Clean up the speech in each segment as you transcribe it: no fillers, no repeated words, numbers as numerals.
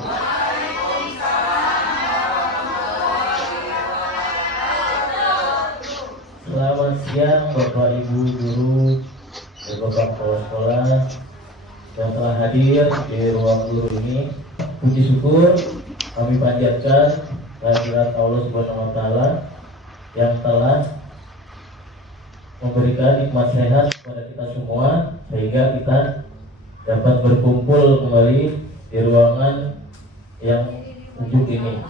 Selamat siang Bapak Ibu guru dan Bapak kepala sekolah yang telah hadir di ruang guru ini. Puji syukur kami panjatkan kehadirat Allah Subhanahu wa taala yang telah memberikan nikmat sehat kepada kita semua sehingga kita dapat berkumpul kembali di ruangan yang sejuk ini.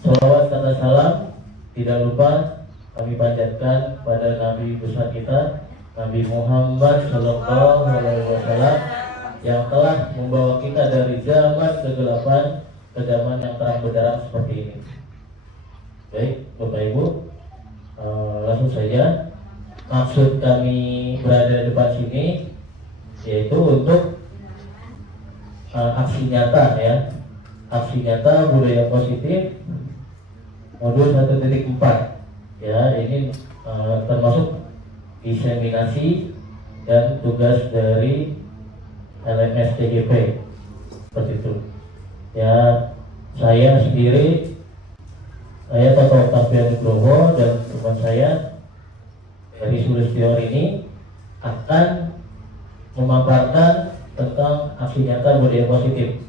Shalawat kata salam tidak lupa kami panjatkan pada Nabi besar kita, Nabi Muhammad Sallallahu Alaihi Wasallam, yang telah membawa kita dari zaman kegelapan ke zaman yang terang benderang seperti ini. Baik, Bapak Ibu, langsung saja. Maksud kami berada di depan sini yaitu untuk aksi nyata ya, aksi nyata budaya positif modul 1.4 ya. Ini termasuk diseminasi dan tugas dari LMS TGP seperti itu ya. Saya sendiri, saya Toto Octavian Nugroho dan teman saya dari Sulistyo ini akan memaparkan tentang aksi nyata budaya positif.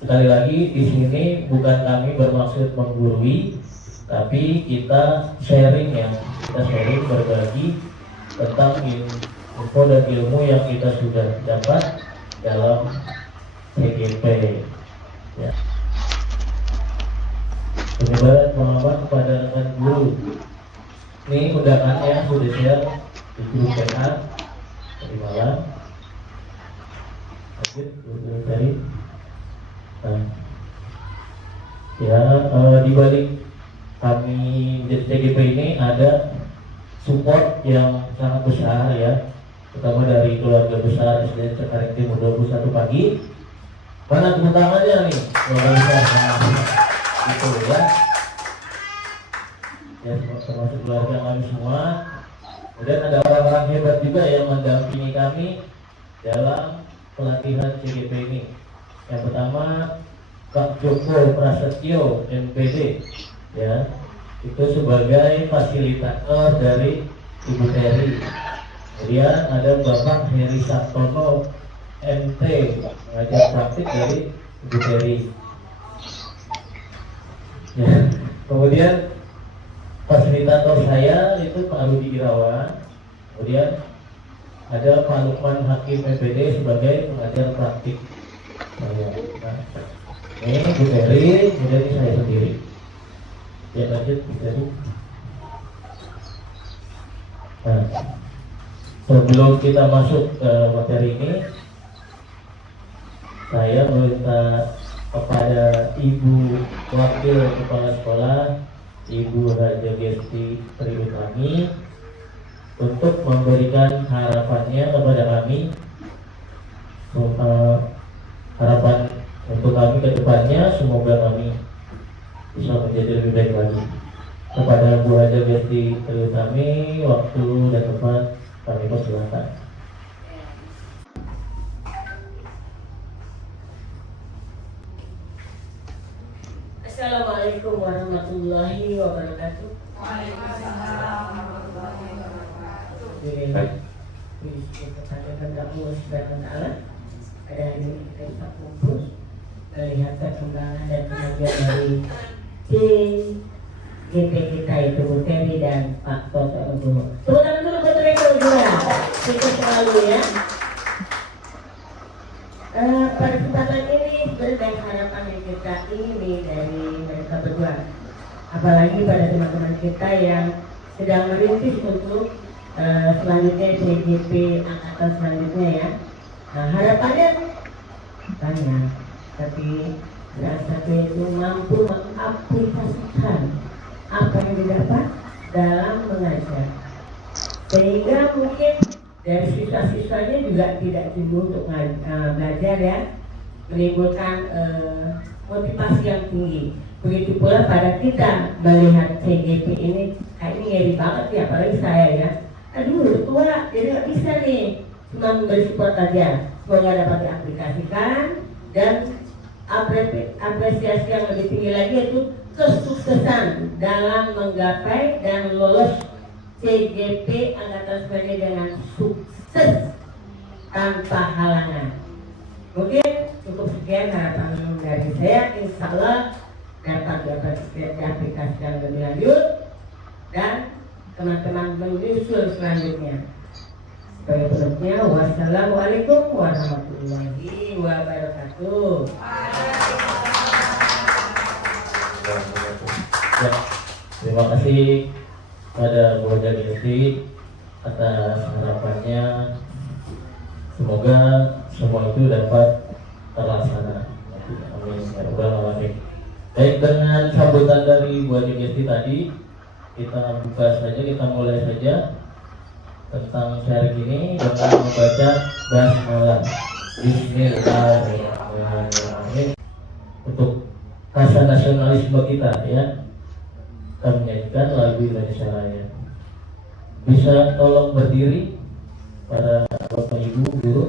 Sekali lagi di sini bukan kami bermaksud menggurui, tapi kita sharing ya, kita sharing berbagi tentang info dan ilmu yang kita sudah dapat dalam TGP ya. Penyebaran pengalaman kepada rekan guru. Ini undangannya sudah share di grup WA tadi malam. Lanjut dari di balik kami di TGP ini ada support yang sangat besar ya, terutama dari keluarga besar SDN Cengkareng Timur 21 pagi. Mana tepuk tangannya nih keluarga besar? Gitu ya. Ya, termasuk keluarga kami semua. Kemudian ada orang-orang hebat juga yang mendampingi kami dalam pelatihan CGP ini. Yang pertama Pak Joko Prasetyo MPD ya, itu sebagai fasilitator dari Ibu Teri. Kemudian ada Bapak Heri Sabtono MT, pengajar praktik dari Ibu Teri ya. Kemudian fasilitator saya itu Pak Rudi Irawan. Kemudian ada Pak Lukman Hakim MPD sebagai pengajar praktik saya. Nah, ini Bu Teri, kemudian ini saya sendiri. Ya lanjut Bu Teri. Nah, sebelum kita masuk ke materi ini, saya meminta kepada Ibu Wakil Kepala Sekolah Ibu Raja Gesti Triutami untuk memberikan harapannya kepada kami, harapan untuk kami ke depannya, semoga kami bisa menjadi lebih baik lagi. Kepada Bu Raja Gesti Triutami, waktu dan tempat kami persilakan. Assalamualaikum warahmatullahi wabarakatuh. Waalaikumsalam warahmatullahi wabarakatuh. Kepada kehendak Allah Subhanahu wa taala, pada hari ini kita bisa kumpul melihat perkembangan dan kemajuan dari CGP kita itu Bu Teri dan Pak Toto Nugroho. Tepuk tangan dulu buat mereka berdua. Kita selalu ya. Pada kesempatan ini sebenarnya harapan yang kita ini dari mereka berdua, apalagi pada teman-teman kita yang sedang merintis untuk selanjutnya CGP angkatan selanjutnya ya. Nah, harapannya banyak, tapi salah satu itu mampu mengaplikasikan apa yang didapat dalam mengajar, sehingga mungkin dari siswa-siswanya juga tidak jenuh untuk belajar ya, menimbulkan motivasi yang tinggi. Begitu pula pada kita melihat CGP ini, kayak ini ngeri banget ya, apalagi saya ya. Aduh, tua, jadi nggak bisa nih, cuma memberi support aja. Semoga dapat diaplikasikan dan apresiasi yang lebih tinggi lagi, yaitu kesuksesan dalam menggapai dan lolos CGP Angkatan 9 dengan sukses tanpa halangan. Mungkin cukup sekian harapan dari saya. Insya Allah dapat diaplikasikan lebih lanjut dan teman-teman menyusul selanjutnya. Sebagai penutupnya, wassalamualaikum warahmatullahi wabarakatuh. Ya, terima kasih pada Bu Jagesti atas harapannya. Semoga semua itu dapat terlaksana. Amin ya rabbal alamin. Baik, dengan sambutan dari Bu Jagesti tadi, kita buka saja, kita mulai saja tentang sharing ini dengan membaca basmalah. Bismillahirrahmanirrahim. Untuk rasa nasionalisme kita, ya, kita menyanyikan lagu Indonesia Raya. Bisa tolong berdiri para bapak ibu guru.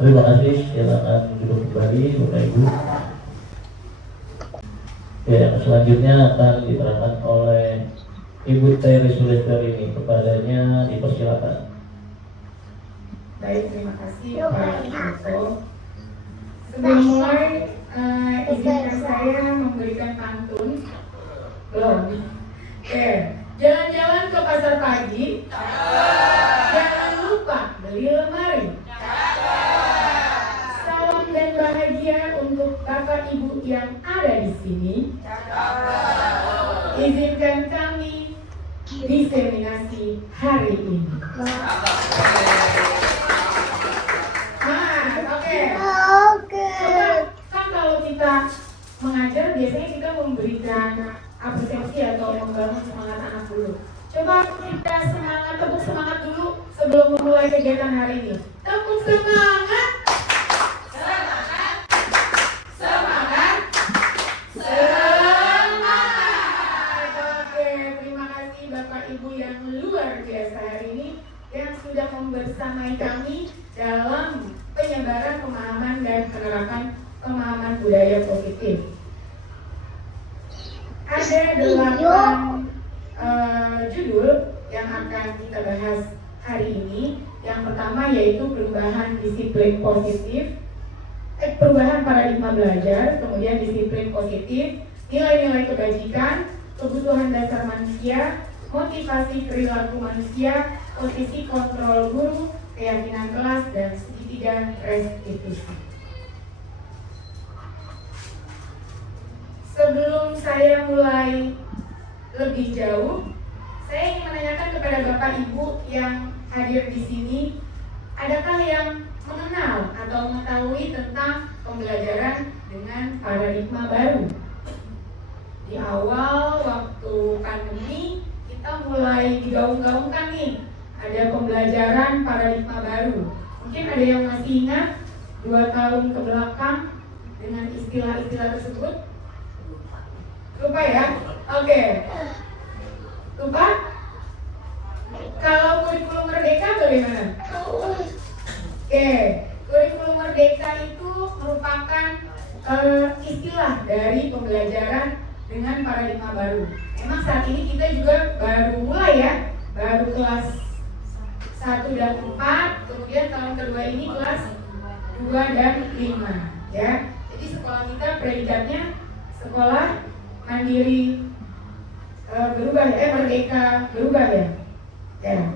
Terima kasih, silakan duduk kembali Bapak Ibu. Ya, selanjutnya akan diterangkan oleh Ibu Terry Sulistari. Kepadanya dipersilakan. Baik, terima kasih Pak Toto. Sebelum mulai, izinkan saya memberikan pantun. Belum. Oke, jalan-jalan ke pasar pagi. Jangan lupa beli lemari. Salam dan bahagia untuk Bapak Ibu yang ada di sini. Izinkan kami diseminasi hari ini. Kan kalau kita mengajar biasanya kita memberikan apresiasi atau membangun semangat anak dulu. Coba kita tepuk semangat dulu sebelum memulai kegiatan hari ini. Tepuk semangat. Semangat. Semangat. Semangat. Oke, terima kasih Bapak Ibu yang luar biasa hari ini yang sudah membersamai kami dalam penyebaran pemahaman dan penerapan pemahaman budaya positif. Ada 8 judul yang akan kita bahas hari ini. Yang pertama yaitu perubahan disiplin positif, perubahan paradigma belajar, kemudian disiplin positif, nilai-nilai kebajikan, kebutuhan dasar manusia, motivasi perilaku manusia, posisi kontrol guru, keyakinan kelas, dan segitiga restitusi. Sebelum saya mulai lebih jauh, saya ingin menanyakan kepada Bapak Ibu yang hadir di sini, adakah yang mengenal atau mengetahui tentang pembelajaran dengan paradigma baru. Di awal waktu pandemi kita mulai digaung-gaungkan nih, ada pembelajaran paradigma baru. Mungkin ada yang masih ingat 2 tahun ke belakang dengan istilah-istilah tersebut? Lupa ya? Oke. Lupa? Kalau kurikulum merdeka bagaimana? Oke, kurikulum merdeka itu merupakan istilah dari pembelajaran dengan paradigma baru. Emang saat ini kita juga baru mulai ya, baru kelas 1 dan 4, kemudian tahun kedua ini kelas 2 dan 5 ya. Jadi sekolah kita predikatnya sekolah mandiri berubah ya, merdeka berubah ya. Ya.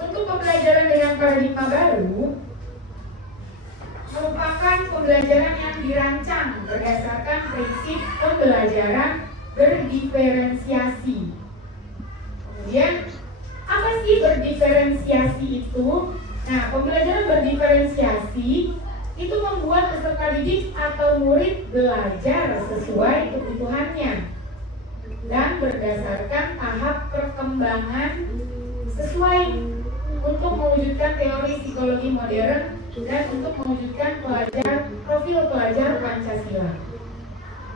Untuk pembelajaran dengan paradigma baru merupakan pembelajaran yang dirancang berdasarkan prinsip pembelajaran berdiferensiasi. Kemudian apa sih berdiferensiasi itu? Nah, pembelajaran berdiferensiasi itu membuat peserta didik atau murid belajar sesuai kebutuhannya dan berdasarkan tahap perkembangan sesuai untuk mewujudkan teori psikologi modern dan untuk mewujudkan profil pelajar Pancasila.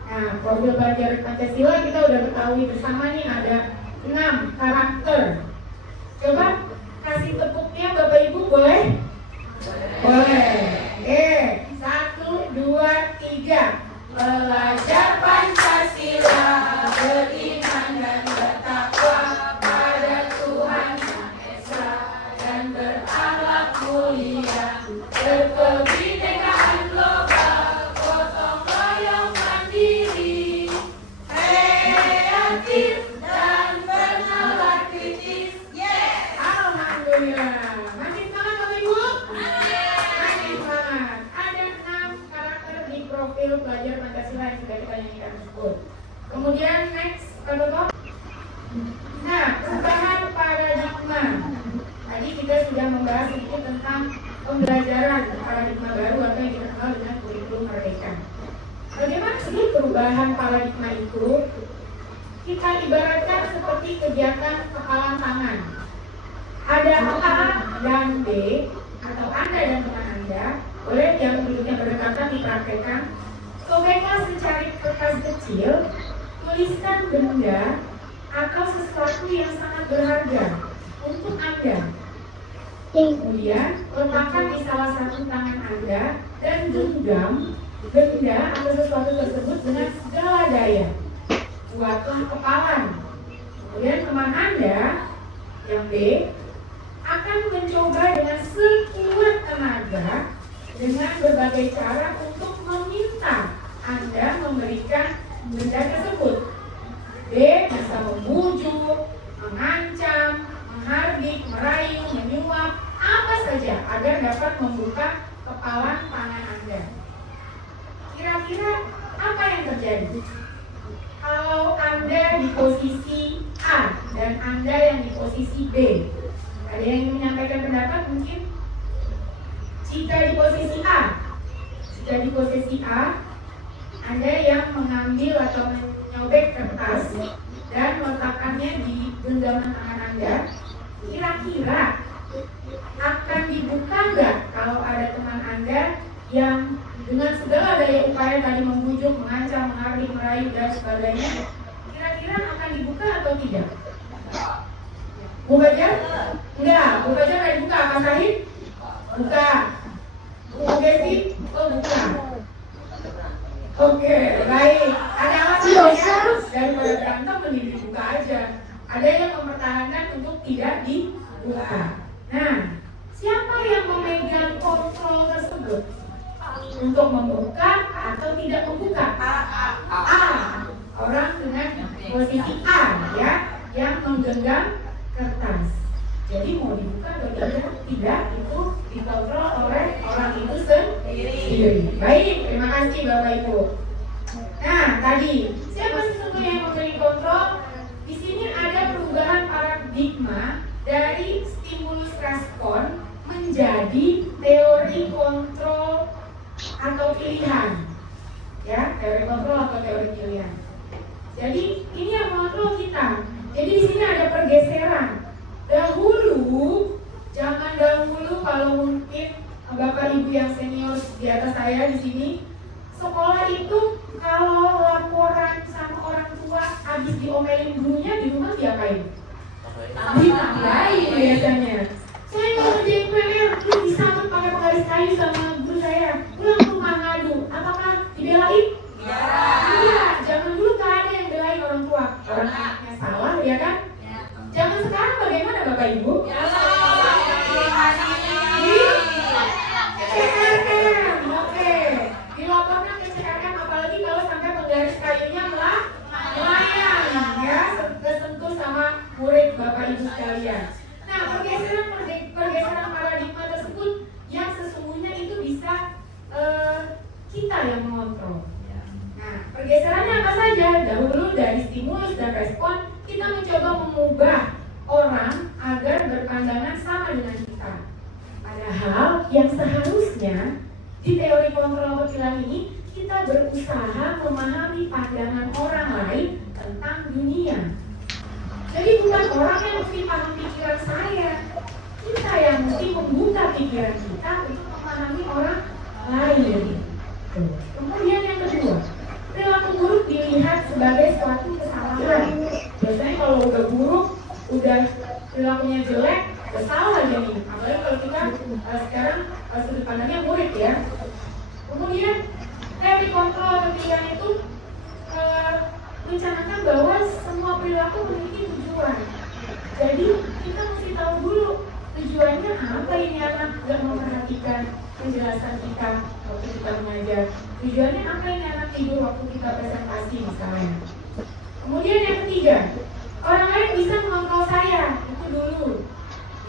Nah, profil pelajar Pancasila kita udah ketahui bersama nih, ada 6 karakter. Coba kasih tepuknya Bapak Ibu, boleh? Boleh. Oke, 1, 2, 3. Pelajar Pancasila beriman dan bertakwa pada Tuhan Yang Esa dan berakhlak mulia, berkebinekaan global, gotong royong mandiri, kreatif dan bernalar kritis. Alhamdulillah. Makin semangat Bapak Ibu? Makin semangat. Ada 6 karakter di profil pelajar Pancasila yang sudah kita nyanyikan tersebut. Kemudian next, Pak Toto. Nah, perubahan paradigma. Tadi kita sudah membahas sedikit tentang pembelajaran paradigma baru atau yang kita kenal dengan kurikulum merdeka. Bagaimana sih perubahan paradigma itu? Kita ibaratkan seperti kegiatan kepalan tangan. Ada A dan B, atau Anda dan teman Anda, boleh yang duduknya berdekatan dipraktekkan. Sobeklah secari kertas kecil, tuliskan benda atau sesuatu yang sangat berharga untuk Anda. Kemudian letakkan di salah satu tangan Anda dan genggam benda atau sesuatu tersebut dengan segala daya. Buatlah kepalan. Kemudian teman Anda yang B akan mencoba dengan sekuat tenaga dengan berbagai cara untuk meminta Anda memberikan benda tersebut. B bisa membujuk, mengancam, menghardik, merayu, menyuap, apa saja agar dapat membuka kepalan tangan Anda. Kira-kira apa yang terjadi? Kalau Anda di posisi A dan Anda yang di posisi B, ada yang ingin menyampaikan pendapat mungkin? Jika di posisi A, Anda yang mengambil atau menyobek kertas dan meletakkannya di genggaman tangan Anda, kira-kira akan dibuka nggak kalau ada teman Anda yang dengan segala daya upaya tadi membujuk, mengancam, menghardik, merayu dan sebagainya, kira-kira akan dibuka atau tidak? Bu Fajar? Enggak, Bu Fajar nggak dibuka. Pak Sahid? Buka. Bu Desi? Oh, buka. Oke, baik. Ada alasannya daripada berantem mending dibuka aja. Ada yang mempertahankan untuk tidak dibuka. Nah, siapa yang memegang kontrol tersebut? Untuk membuka atau tidak membuka? A. Orang dengan posisi A ya, yang menggenggam kertas. Jadi mau dibuka atau tidak? Tidak, itu dikontrol oleh orang itu sendiri. Baik, terima kasih Bapak Ibu. Nah, tadi siapa sesungguhnya yang memberi kontrol? Di sini ada perubahan paradigma dari stimulus respon menjadi teori kontrol atau pilihan. Ya, teori kontrol atau teori pilihan. Jadi ini yang mengontrol kita. Jadi di sini ada pergeseran. Zaman dahulu kalau mungkin Bapak Ibu yang senior di atas saya di sini, sekolah itu kalau laporan sama orang tua habis diomelin gurunya di rumah diapain? Ditambahin biasanya. Saya mau ngerjain PR, terus disambut pakai penggaris kayu sama guru saya. Pulang ke rumah ngadu, apakah dibelain? Iya, zaman dulu gak ada yang belain orang tua. Orang anaknya salah, ya kan? Zaman sekarang bagaimana Bapak Ibu? CRM, oke. Dilaporkan ke CRM, apalagi kalau sampai penggaris kayunya melayang, ya, tersentuh sama murid Bapak Ibu sekalian. Nah, pergeseran paradigma tersebut yang sesungguhnya itu bisa kita yang mengontrol. Nah, pergeserannya apa saja? Dahulu dari stimulus dan respon, kita mencoba mengubah orang agar berpandangan sama dengan kita. Padahal yang seharusnya di teori kontrol pilihan ini kita berusaha memahami pandangan orang lain tentang dunia. Jadi bukan orang yang mesti paham pikiran saya, kita yang mesti membuka pikiran kita untuk memahami orang lain. Kemudian yang kedua, perilaku buruk dilihat sebagai suatu kesalahan. Biasanya kalau udah buruk, udah perilakunya jelek, udah salah aja nih. Apalagi kalau kita sekarang sudut pandangnya murid ya. Kemudian teori kontrol pilihan itu mencanangkan bahwa semua perilaku memiliki tujuan. Jadi kita mesti tahu dulu tujuannya apa ini anak nggak memperhatikan penjelasan kita waktu kita mengajar. Tujuannya apa ini anak tidur waktu kita presentasi misalnya. Kemudian yang ketiga, orang lain bisa mengontrol saya, itu dulu.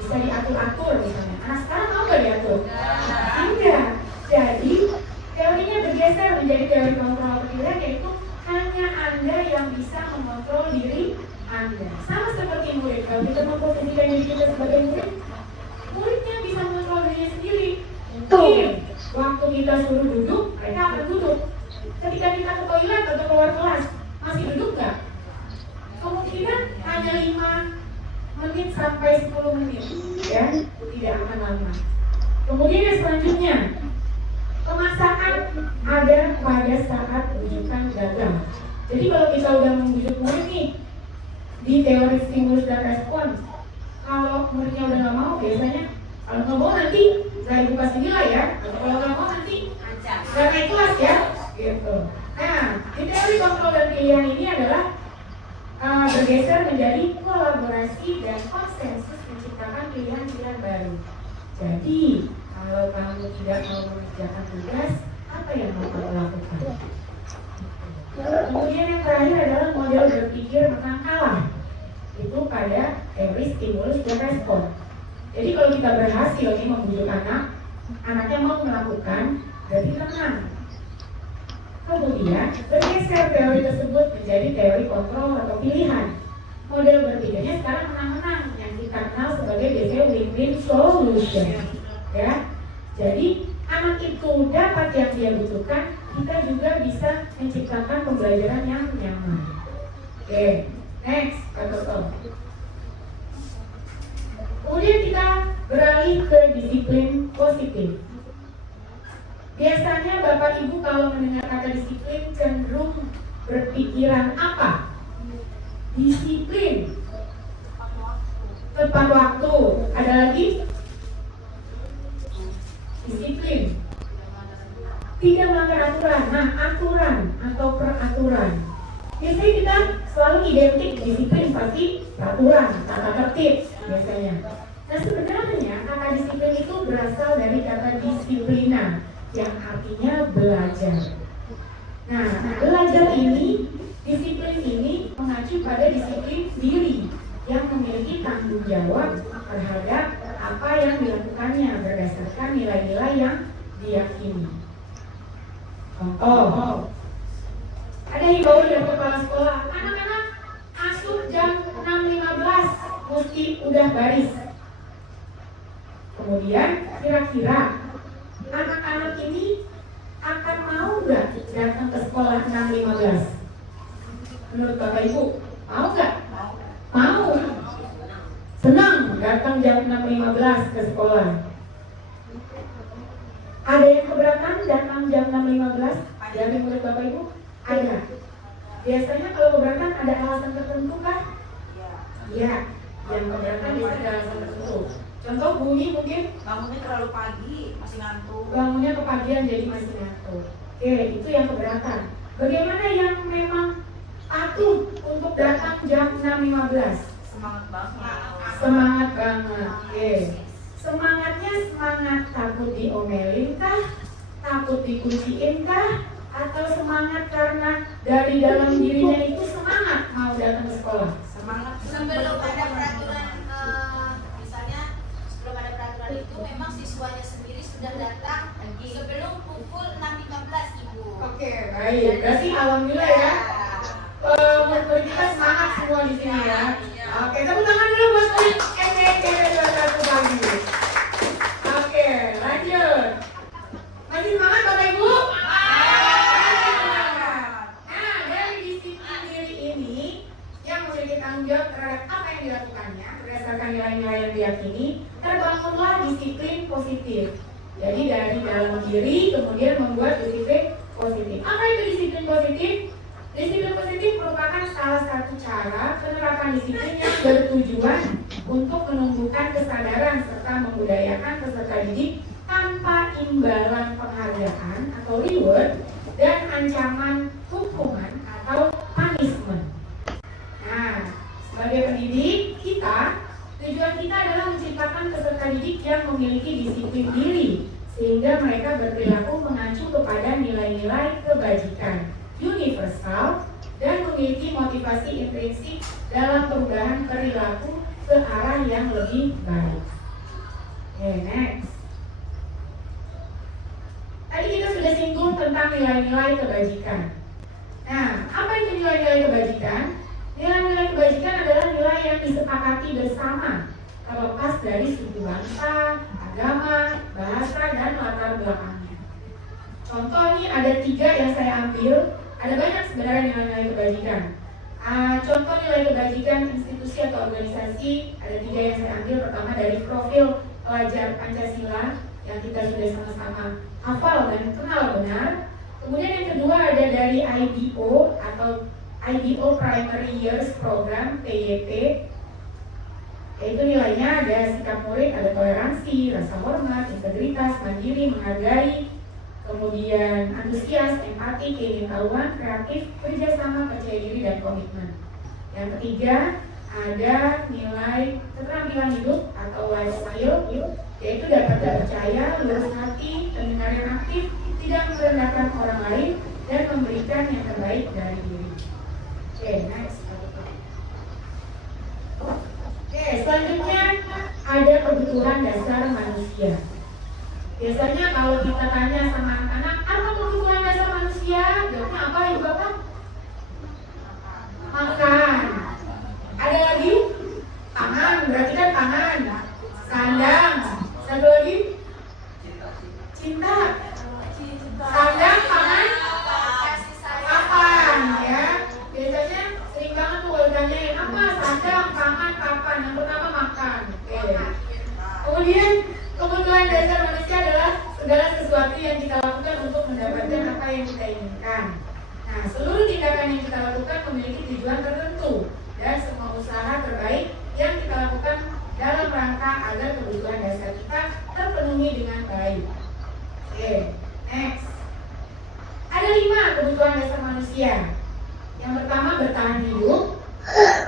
Bisa diatur-atur misalnya. Anak sekarang mau nggak diatur? Tidak. Jadi teorinya bergeser menjadi teori kontrol pilihan, yaitu hanya Anda yang bisa mengontrol diri Anda. Sama seperti murid. Kalau kita memposisikan diri kita sebagai murid, muridnya bisa mengontrol dirinya sendiri. Mungkin waktu kita suruh duduk, mereka akan duduk. Ketika kita ke toilet atau keluar kelas, masih duduk nggak? Kemungkinan hanya 5 menit sampai 10 menit, ya, tidak akan lama. Kemudian yang selanjutnya, kemasakan ada pada saat rujukan gagal. Jadi kalau kita udah membujuk murid nih di teori stimulus dan respon, kalau muridnya udah nggak mau, biasanya kalau nggak mau nanti nggak ibu kasih nilai ya, atau kalau nggak mau nanti nggak naik kelas ya, gitu. Nah, di teori kontrol dan pilihan ini adalah bergeser menjadi kolaborasi dan konsensus menciptakan pilihan-pilihan baru. Jadi kalau kamu tidak mau mengerjakan tugas, apa yang mau kamu lakukan? Kemudian yang terakhir adalah model berpikir menang kalah. Itu pada teori stimulus dan respon. Jadi kalau kita berhasil nih membujuk anak, anaknya mau melakukan, berarti menang. Kemudian bergeser teori tersebut menjadi teori kontrol atau pilihan. Model berpikirnya sekarang menang-menang, yang kita kenal sebagai biasanya win-win solution. Ya, jadi anak itu dapat yang dia butuhkan, kita juga bisa menciptakan pembelajaran yang nyaman. Oke, next, contoh. Kemudian kita beralih ke disiplin positif. Biasanya Bapak Ibu kalau mendengar kata disiplin cenderung berpikiran apa? Disiplin, tepat waktu. Ada lagi? Disiplin, tidak melanggar aturan. Nah, aturan atau peraturan. Biasanya kita selalu identik disiplin pasti peraturan, tata tertib biasanya. Nah, sebenarnya kata disiplin itu berasal dari kata disiplina, yang artinya belajar. Nah, belajar ini, disiplin ini mengacu pada disiplin diri yang memiliki tanggung jawab terhadap apa yang dilakukannya berdasarkan nilai-nilai yang diyakini. Contoh, ada himbauan dari kepala sekolah, anak-anak masuk jam 6.15 mesti udah baris. Kemudian kira-kira anak-anak ini akan mau nggak datang ke sekolah 6.15? Menurut Bapak Ibu, mau nggak? Mau. Senang datang jam 6.15 ke sekolah. Ada yang keberatan datang jam 6.15 dari murid Bapak Ibu? Ada. Biasanya kalau keberatan ada alasan tertentu kah? Iya. Yang keberatan bisa ada alasan tertentu. Contoh bunyi mungkin bangunnya terlalu pagi, masih ngantuk. bangunnya kepagian jadi masih ngantuk. Oke, itu yang keberatan. Bagaimana yang memang patuh untuk datang jam 6.15? Semangat banget. Semangat banget. Oke. Semangatnya semangat takut diomelin kah? Takut dikunciin kah? Atau semangat karena dari dalam dirinya itu semangat mau datang ke sekolah? Semangat Sebelum ada peraturan, misalnya sebelum ada peraturan itu memang siswanya sendiri sudah datang sebelum pukul 6.15 Ibu. Oke, baik. Berarti alhamdulillah ya. Murid kita semangat semua di sini ya. Oke, tepuk tangan dulu buat murid SDG 21 pagi. Oke, lanjut. Masih semangat Bapak Ibu? Nah, dari disiplin diri ini yang memiliki tanggung jawab terhadap apa yang dilakukannya berdasarkan nilai-nilai yang diyakini, terbangunlah disiplin positif. Jadi dari dalam diri kemudian membuat disiplin positif. Apa itu disiplin positif? Disiplin positif merupakan salah satu cara penerapan disiplin yang bertujuan untuk menumbuhkan kesadaran serta membudayakan peserta didik tanpa imbalan penghargaan atau reward dan ancaman hukuman atau punishment. Nah, sebagai pendidik tujuan kita adalah menciptakan peserta didik yang memiliki disiplin diri sehingga mereka berperilaku mengacu kepada nilai-nilai kebajikan universal dan memiliki motivasi intrinsik dalam perubahan perilaku ke arah yang lebih baik. Oke, next. Tadi kita sudah singgung tentang nilai-nilai kebajikan. Nah, apa itu nilai-nilai kebajikan? Nilai-nilai kebajikan adalah nilai yang disepakati bersama, terlepas dari suku bangsa, agama, bahasa, dan latar belakangnya. Contoh ini ada 3 yang saya ambil. Ada banyak sebenarnya nilai-nilai kebajikan. Contoh nilai kebajikan institusi atau organisasi, ada 3 yang saya ambil. Pertama dari profil pelajar Pancasila yang kita sudah sama-sama hafal dan kenal benar. Kemudian yang kedua ada dari IDO atau IDO Primary Years Program PYP, yaitu nilainya ada sikap murid, ada toleransi, rasa hormat, integritas, mandiri, menghargai, kemudian antusias, empati, keingintahuan, kreatif, kerjasama, percaya diri, dan komitmen. Yang ketiga ada nilai keterampilan hidup atau life style, yaitu dapat percaya, lurus hati, pendengar yang aktif, tidak merendahkan orang lain, dan memberikan yang terbaik dari diri. Oke, next. Oke, selanjutnya ada kebutuhan dasar manusia. Biasanya kalau kita tanya sama anak-anak, apa kebutuhan dasar manusia? Jawabnya apa Ibu Bapak? Makan. Ada lagi? Pangan, berarti kan pangan. Sandang. Satu lagi? Cinta. Sandang, pangan, papan, ya. Biasanya sering banget tuh kalau ditanyain apa sandang, pangan, papan. Yang pertama makan. Oke. Kemudian kebutuhan dasar manusia adalah segala sesuatu yang kita lakukan untuk mendapatkan apa yang kita inginkan. Nah, seluruh tindakan yang kita lakukan memiliki tujuan tertentu dan semua usaha terbaik yang kita lakukan dalam rangka agar kebutuhan dasar kita terpenuhi dengan baik. Oke, next. Ada 5 kebutuhan dasar manusia. Yang pertama bertahan hidup.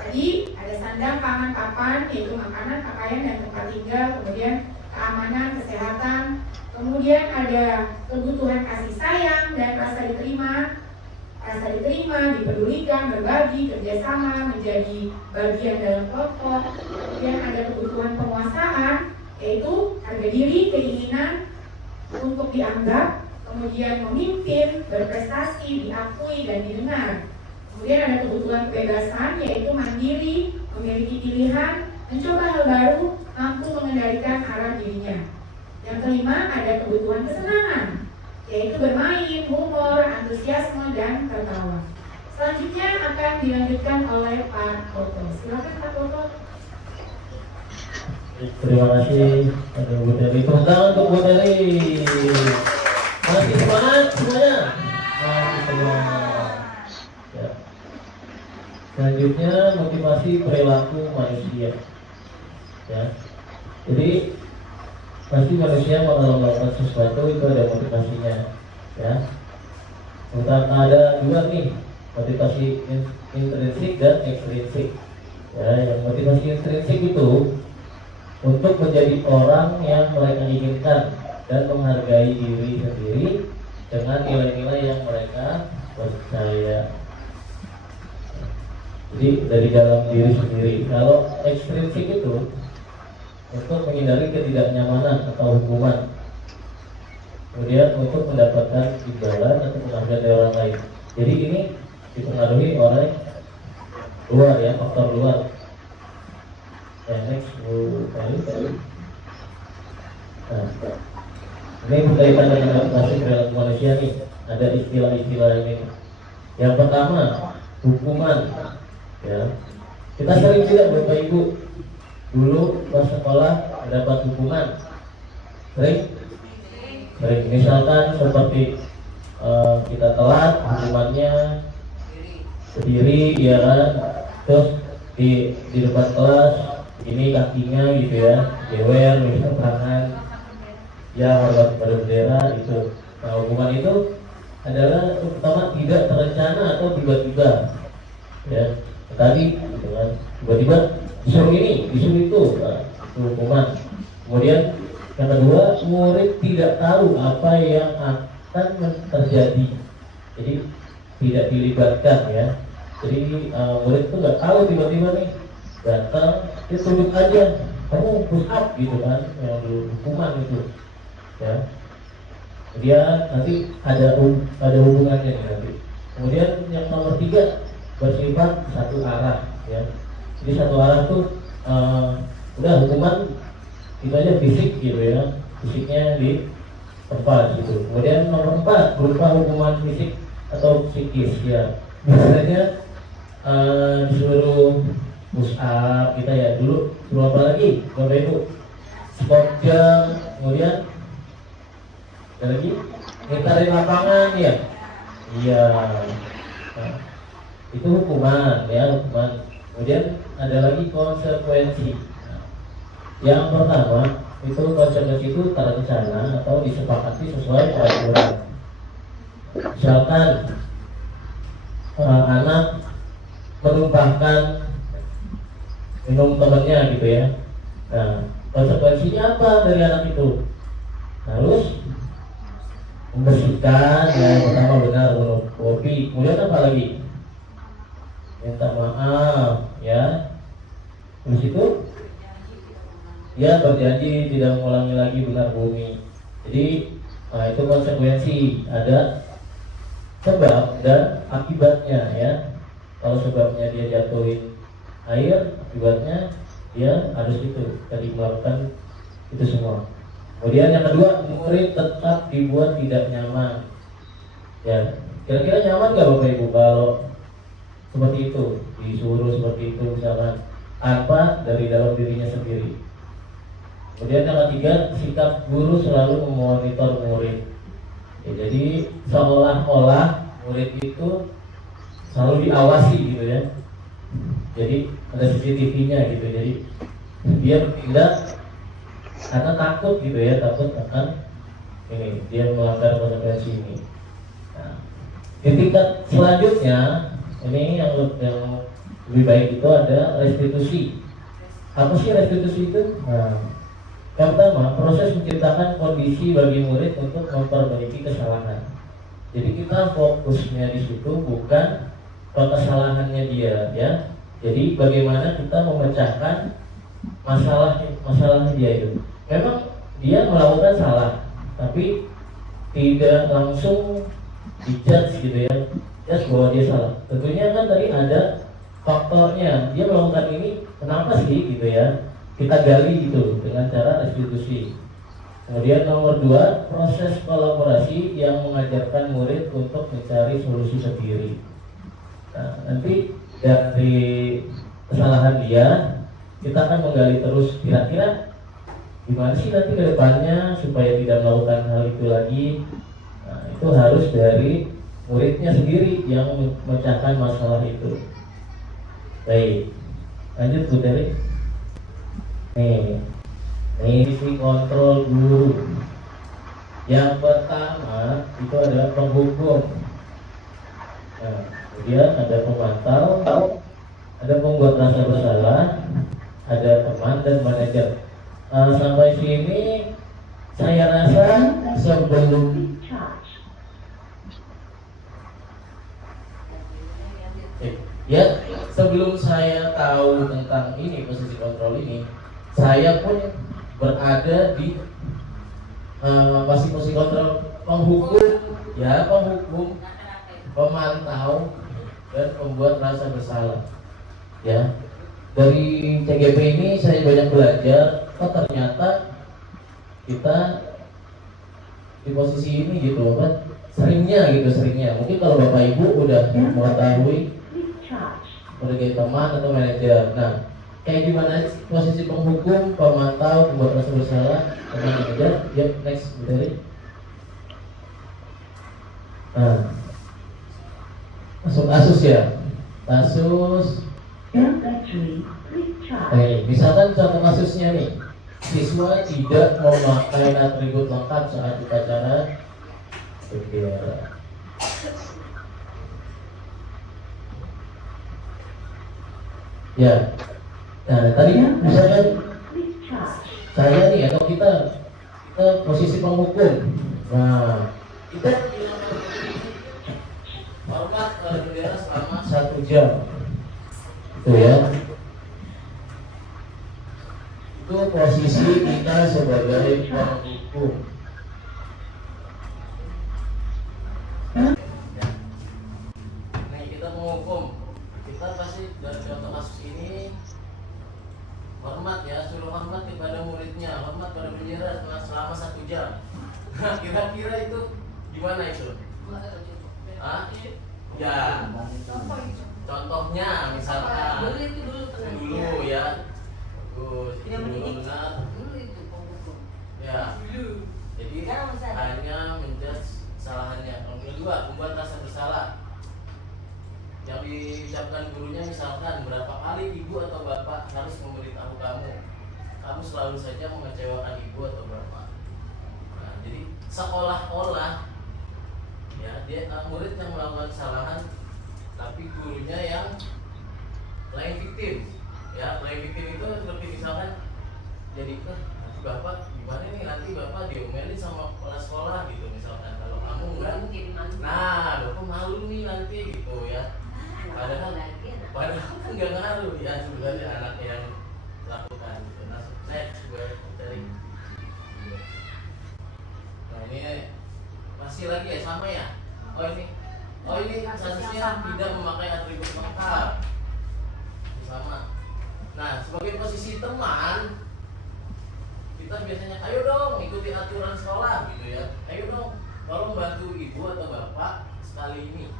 Jadi ada sandang, pangan, papan, yaitu makanan, pakaian, dan tempat tinggal. Kemudian keamanan, kesehatan. Kemudian ada kebutuhan kasih sayang dan rasa diterima, dipedulikan, berbagi, kerjasama, menjadi bagian dalam kelompok. Kemudian ada kebutuhan penguasaan, yaitu harga diri, keinginan untuk dianggap, kemudian memimpin, berprestasi, diakui, dan didengar. Kemudian ada kebutuhan kebebasan, yaitu mandiri, memiliki pilihan, mencoba hal baru, mampu mengendalikan arah dirinya. Yang kelima ada kebutuhan kesenangan, yaitu bermain, humor, antusiasme, dan tertawa. Selanjutnya akan dilanjutkan oleh Pak Toto. Silakan Pak Toto. Terima kasih Bu Teri. Tepuk tangan untuk Bu Teri. Masih semangat semuanya? Masih semangat. Ya. Selanjutnya motivasi perilaku manusia. Ya. Jadi pasti manusia kalau melakukan sesuatu itu ada motivasinya. Ya. Ada dua nih, motivasi intrinsik dan ekstrinsik. Ya, yang motivasi intrinsik itu untuk menjadi orang yang mereka inginkan dan menghargai diri sendiri dengan nilai-nilai yang mereka percaya. Jadi dari dalam diri sendiri. Kalau ekstrinsik itu untuk menghindari ketidaknyamanan atau hukuman, kemudian untuk mendapatkan imbalan atau penghargaan dari orang lain. Jadi ini dipengaruhi oleh luar ya, faktor luar. Next Bu Teri. Nah, ini berkaitan dengan adaptasi perilaku manusia nih. Ada istilah-istilah ini. Yang pertama, hukuman. Ya, kita sering tidak Bapak Ibu dulu pas sekolah mendapat hukuman. Sering. Misalkan seperti kita telat, hukumannya berdiri, ya kan? Terus di depan kelas ini kakinya gitu ya, jewer, misalnya tangan, ya hormat kepada bendera itu. Nah, hukuman itu adalah terutama tidak terencana atau tiba-tiba, ya tadi gitu kan, tiba-tiba disuruh ini, disuruh itu, nah, itu hukuman. Kemudian yang kedua, murid tidak tahu apa yang akan terjadi, jadi tidak dilibatkan ya. Jadi murid itu nggak tahu, tiba-tiba nih datang, dia tunjuk aja, kamu push up gitu kan, yang dulu hukuman itu, ya. Kemudian nanti ada hubungannya nih nanti. Kemudian yang nomor 3 bersifat satu arah, ya. Jadi satu arah tuh udah hukuman itu aja fisik gitu ya, fisiknya di tempat gitu. Kemudian nomor 4 berupa hukuman fisik atau psikis ya. Biasanya disuruh push up kita ya, dulu apa lagi Bapak Ibu, squat jump, kemudian ada lagi ngitarin lapangan ya, iya, nah, itu hukuman ya, hukuman. Kemudian ada lagi konsekuensi. Nah, yang pertama itu konsekuensi itu terencana atau disepakati sesuai peraturan. Misalkan anak menumpahkan minum temannya gitu ya. Nah, konsekuensinya apa dari anak itu? Harus membersihkan, ya, yang pertama benar minum kopi. Kemudian apa lagi? Minta maaf, ya. Terus itu, ya berjanji tidak mengulangi lagi, benar bumi. Jadi, nah, itu konsekuensi. Ada sebab dan akibatnya ya. Kalau sebabnya dia jatuhin air, akibatnya dia harus itu tadi melakukan itu semua. Kemudian yang kedua, murid tetap dibuat tidak nyaman. Ya, kira-kira nyaman nggak Bapak Ibu kalau seperti itu, disuruh seperti itu misalkan tanpa dari dalam dirinya sendiri. Kemudian yang ketiga, sikap guru selalu memonitor murid. Ya, jadi seolah-olah murid itu selalu diawasi gitu ya. Jadi ada CCTV-nya gitu. Jadi dia bertindak karena takut gitu ya, takut akan ini dia melanggar konsekuensi ini. Nah, di tingkat selanjutnya ini yang lebih baik itu ada restitusi. Apa sih restitusi itu? Nah, yang pertama, proses menciptakan kondisi bagi murid untuk memperbaiki kesalahan. Jadi kita fokusnya di situ bukan kesalahannya dia, ya. Jadi bagaimana kita memecahkan masalahnya dia itu. Memang dia melakukan salah, tapi tidak langsung dijudge gitu ya, just bahwa dia salah. Tentunya kan tadi ada faktornya, dia melakukan ini kenapa sih gitu ya. Kita gali gitu dengan cara restitusi. Kemudian nomor 2, proses kolaborasi yang mengajarkan murid untuk mencari solusi sendiri. Nah, nanti dari kesalahan dia, kita akan menggali terus kira-kira gimana sih nanti ke depannya supaya tidak melakukan hal itu lagi. Nah, itu harus dari muridnya sendiri yang memecahkan masalah itu. Baik, lanjut Bu Teri. Nih, isi kontrol guru. Yang pertama itu adalah penghukum. Nah, kemudian ada pemantau, ada pembuat rasa bersalah, ada teman dan manajer. Sampai sini saya rasa sebelum ya sebelum saya tahu tentang ini posisi kontrol ini, saya pun berada di posisi kontrol penghukum, ya penghukum, pemantau dan pembuat rasa bersalah. Ya, dari CGP ini saya banyak belajar. Oh ternyata kita di posisi ini gitu kan, seringnya mungkin kalau Bapak Ibu udah mengetahui sebagai teman atau manajer. Nah, kayak gimana posisi penghukum, pemantau, pembuat rasa bersalah, dan manajer? Yuk, next, Bu Teri. Nah, masuk kasus ya, kasus. Misalkan contoh kasusnya nih, siswa tidak memakai atribut lengkap saat upacara bendera. Ya, nah tadi misalkan saya nih atau kita posisi penghukum. Nah, kita hormat bendera selama 1 jam. Itu ya. Itu posisi kita sebagai penghukum. Nih kita menghukum. Kita pasti dari contoh kasus ini hormat ya, suruh hormat kepada muridnya, hormat pada bendera selama 1 jam. Nah, kira-kira itu gimana itu? Ah? Ya. Contohnya misalkan dulu ya. Bagus. Dulu benar. Ya. Jadi hanya menjudge kesalahannya. Yang kedua, membuat rasa bersalah. Yang diucapkan gurunya misalkan, berapa kali ibu atau bapak harus memberitahu kamu, kamu selalu saja mengecewakan ibu atau bapak. Nah, jadi seolah-olah ya dia murid yang melakukan kesalahan, tapi gurunya yang playing victim. Ya, playing victim itu seperti misalkan, jadi nanti bapak gimana nih, nanti bapak diomelin sama kepala sekolah gitu misalkan, kalau kamu enggak, nah bapak malu nih nanti gitu ya. Padahal enggak ngaruh ya sebenarnya anak yang lakukan gitu. Nah, saya juga dari nah ini masih lagi ya, sama ya. Oh ini kasusnya tidak memakai atribut lengkap, sama. Nah, sebagai posisi teman, kita biasanya ayo dong ikuti aturan sekolah gitu ya. Ayo dong, tolong bantu ibu atau bapak sekali ini.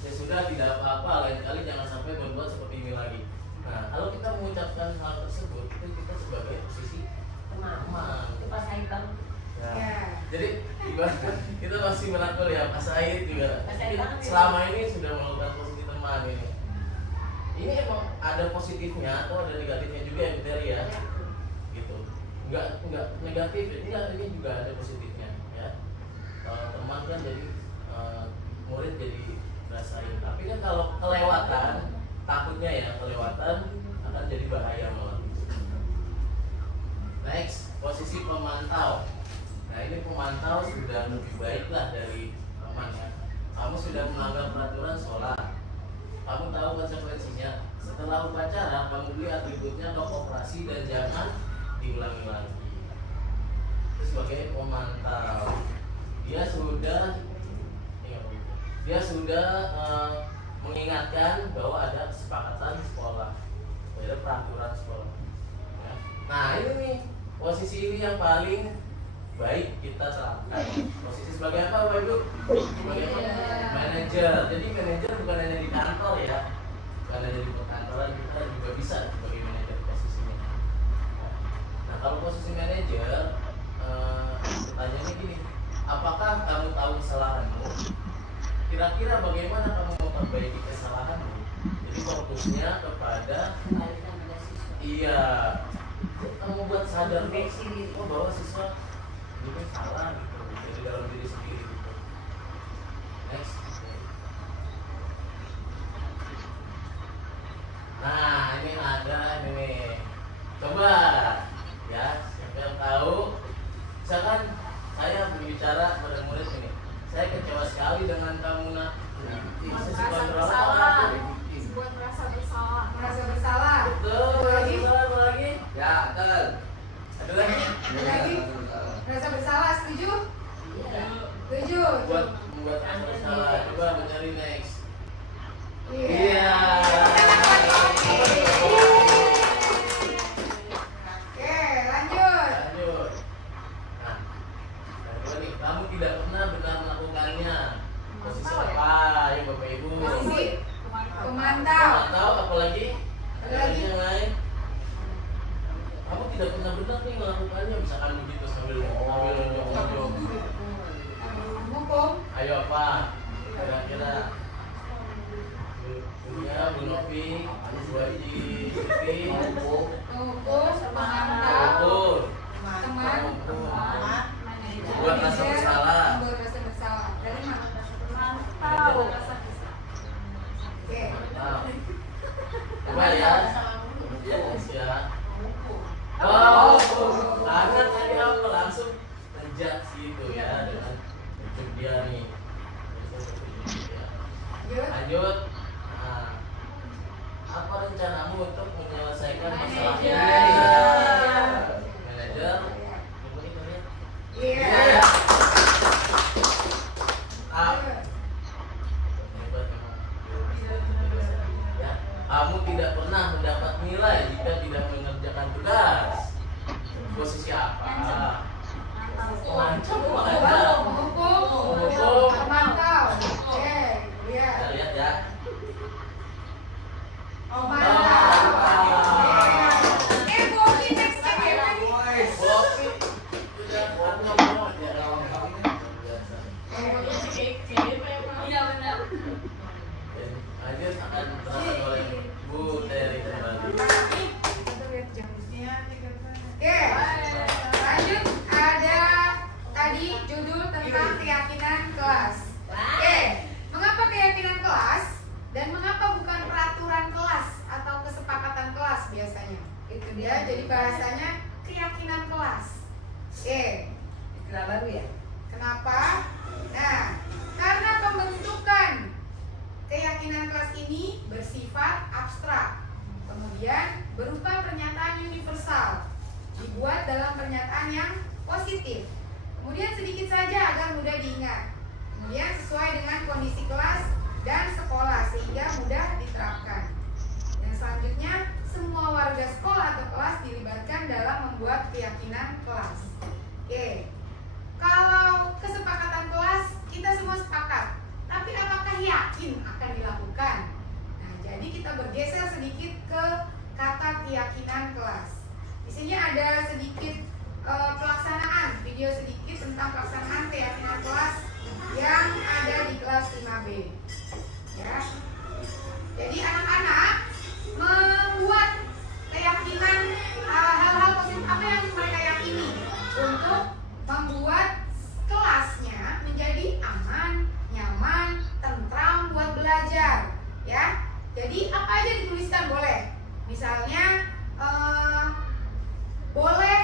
Ya sudah, tidak apa-apa, lain kali jangan sampai berbuat seperti ini lagi. Nah, kalau kita mengucapkan hal tersebut, itu kita sebagai posisi teman. Itu pas Saibang. Ya. Jadi ibaratkan kita masih merangkul ya, Pak Said juga. Selama ini sudah melakukan posisi teman ini. Ini emang ada positifnya atau ada negatifnya juga ya, Beteri ya. Gitu. Enggak negatif, ini juga ada positifnya ya. Kalau teman kan jadi murid jadi rasain. Tapi kan kalau kelewatan, takutnya ya kelewatan akan jadi bahaya malah. Next, posisi pemantau. Nah ini pemantau sudah lebih baik lah dari teman ya. Kamu sudah melanggar peraturan sekolah, kamu tahu konsekuensinya. Setelah upacara, kamu beli atributnya ke koperasi dan jangan diulangi lagi. Itu sebagai pemantau. Dia sudah mengingatkan bahwa ada kesepakatan sekolah, ada peraturan sekolah. Ya. Nah ini nih posisi ini yang paling baik kita terapkan. Posisi sebagai apa Bapak Ibu? Sebagai apa? Manajer. Jadi manajer bukan hanya di kantor ya, bukan hanya di perkantoran, kita juga bisa sebagai manajer posisinya. Nah kalau posisi manajer, pertanyaannya gini, apakah kamu tahu kesalahanmu? Kira-kira bagaimana kamu memperbaiki kesalahanmu? Jadi fokusnya kepada iya, kamu buat sadar bahwa siswa ini salah gitu, jadi dalam diri sendiri gitu. Next. Nah ini ada ini, coba ya siapa yang tahu, misalkan saya berbicara pada murid ini, saya kecewa sekali dengan kamu nak. Merasa bersalah. Buat merasa bersalah. Merasa bersalah. Betul. Lagi? Apa lagi? Ya, betul. Ada lagi? Ada lagi? Merasa bersalah, setuju? Setuju. Buat membuat merasa bersalah. Coba mencari next. Iya. Oke, lanjut. Lanjut. Nah, kedua nih, kamu tidak pernah benar melakukannya. Posisi apa? Ya Bapak Ibu. Posisi pemantau. Atau apalagi? Ada lagi? Yang lain? Kamu tidak pernah benar nih melakukannya, misalkan begitu sambil nonjok-nonjok. Hukum. Ayo apa? Kira-kira? Ya, Bu Novi, Bu Haji, Siti, Hukum. Pemantau. Ukur, Teman. buat rasa bersalah. Membuat rasa bersalah. Dari mana? Tahu. Oke. Nah, coba ya. Yes, ya. Oh, karena tadi aku langsung ngejat gitu ya dengan ujuk dia nih. Lanjut. Nah, apa rencanamu untuk menyelesaikan masalah ini? Manajer. Iya. Hebat memang. Ya, kamu tidak pernah mendapat nilai jika tidak mengerjakan tugas. Posisi apa? Mengancam, mengancam. Hukum. Pemantau. Oke. Iya. Kita lihat ya. Pemantau. Bobi next lagi. Bopi udah ngomong ya. Iya benar. Lanjut akan terangkan oleh Bu Terry kembali. Oke, lanjut ada tadi judul tentang keyakinan kelas. Oke, mengapa keyakinan kelas dan mengapa bukan peraturan kelas atau kesepakatan kelas biasanya? Itu dia, jadi bahasanya keyakinan kelas. Oke, Istilah baru ya? kenapa? Nah, karena pembentukan keyakinan kelas ini bersifat abstrak, kemudian berupa pernyataan universal, dibuat dalam pernyataan yang positif, kemudian sedikit saja agar mudah diingat, kemudian sesuai dengan kondisi kelas dan sekolah sehingga mudah diterapkan. Dan selanjutnya, semua warga sekolah atau kelas dilibatkan dalam membuat keyakinan kelas. Oke, kalau kesepakatan kelas kita semua sepakat, tapi apakah yakin akan dilakukan? Nah, jadi kita bergeser sedikit ke kata keyakinan kelas. Di sini ada sedikit pelaksanaan, video sedikit tentang pelaksanaan keyakinan kelas yang ada di kelas 5B. Ya. Jadi anak-anak membuat keyakinan hal-hal positif apa yang mereka yakini untuk membuat kelasnya menjadi aman, nyaman, tentram buat belajar. Ya. Jadi apa aja dituliskan boleh. Misalnya boleh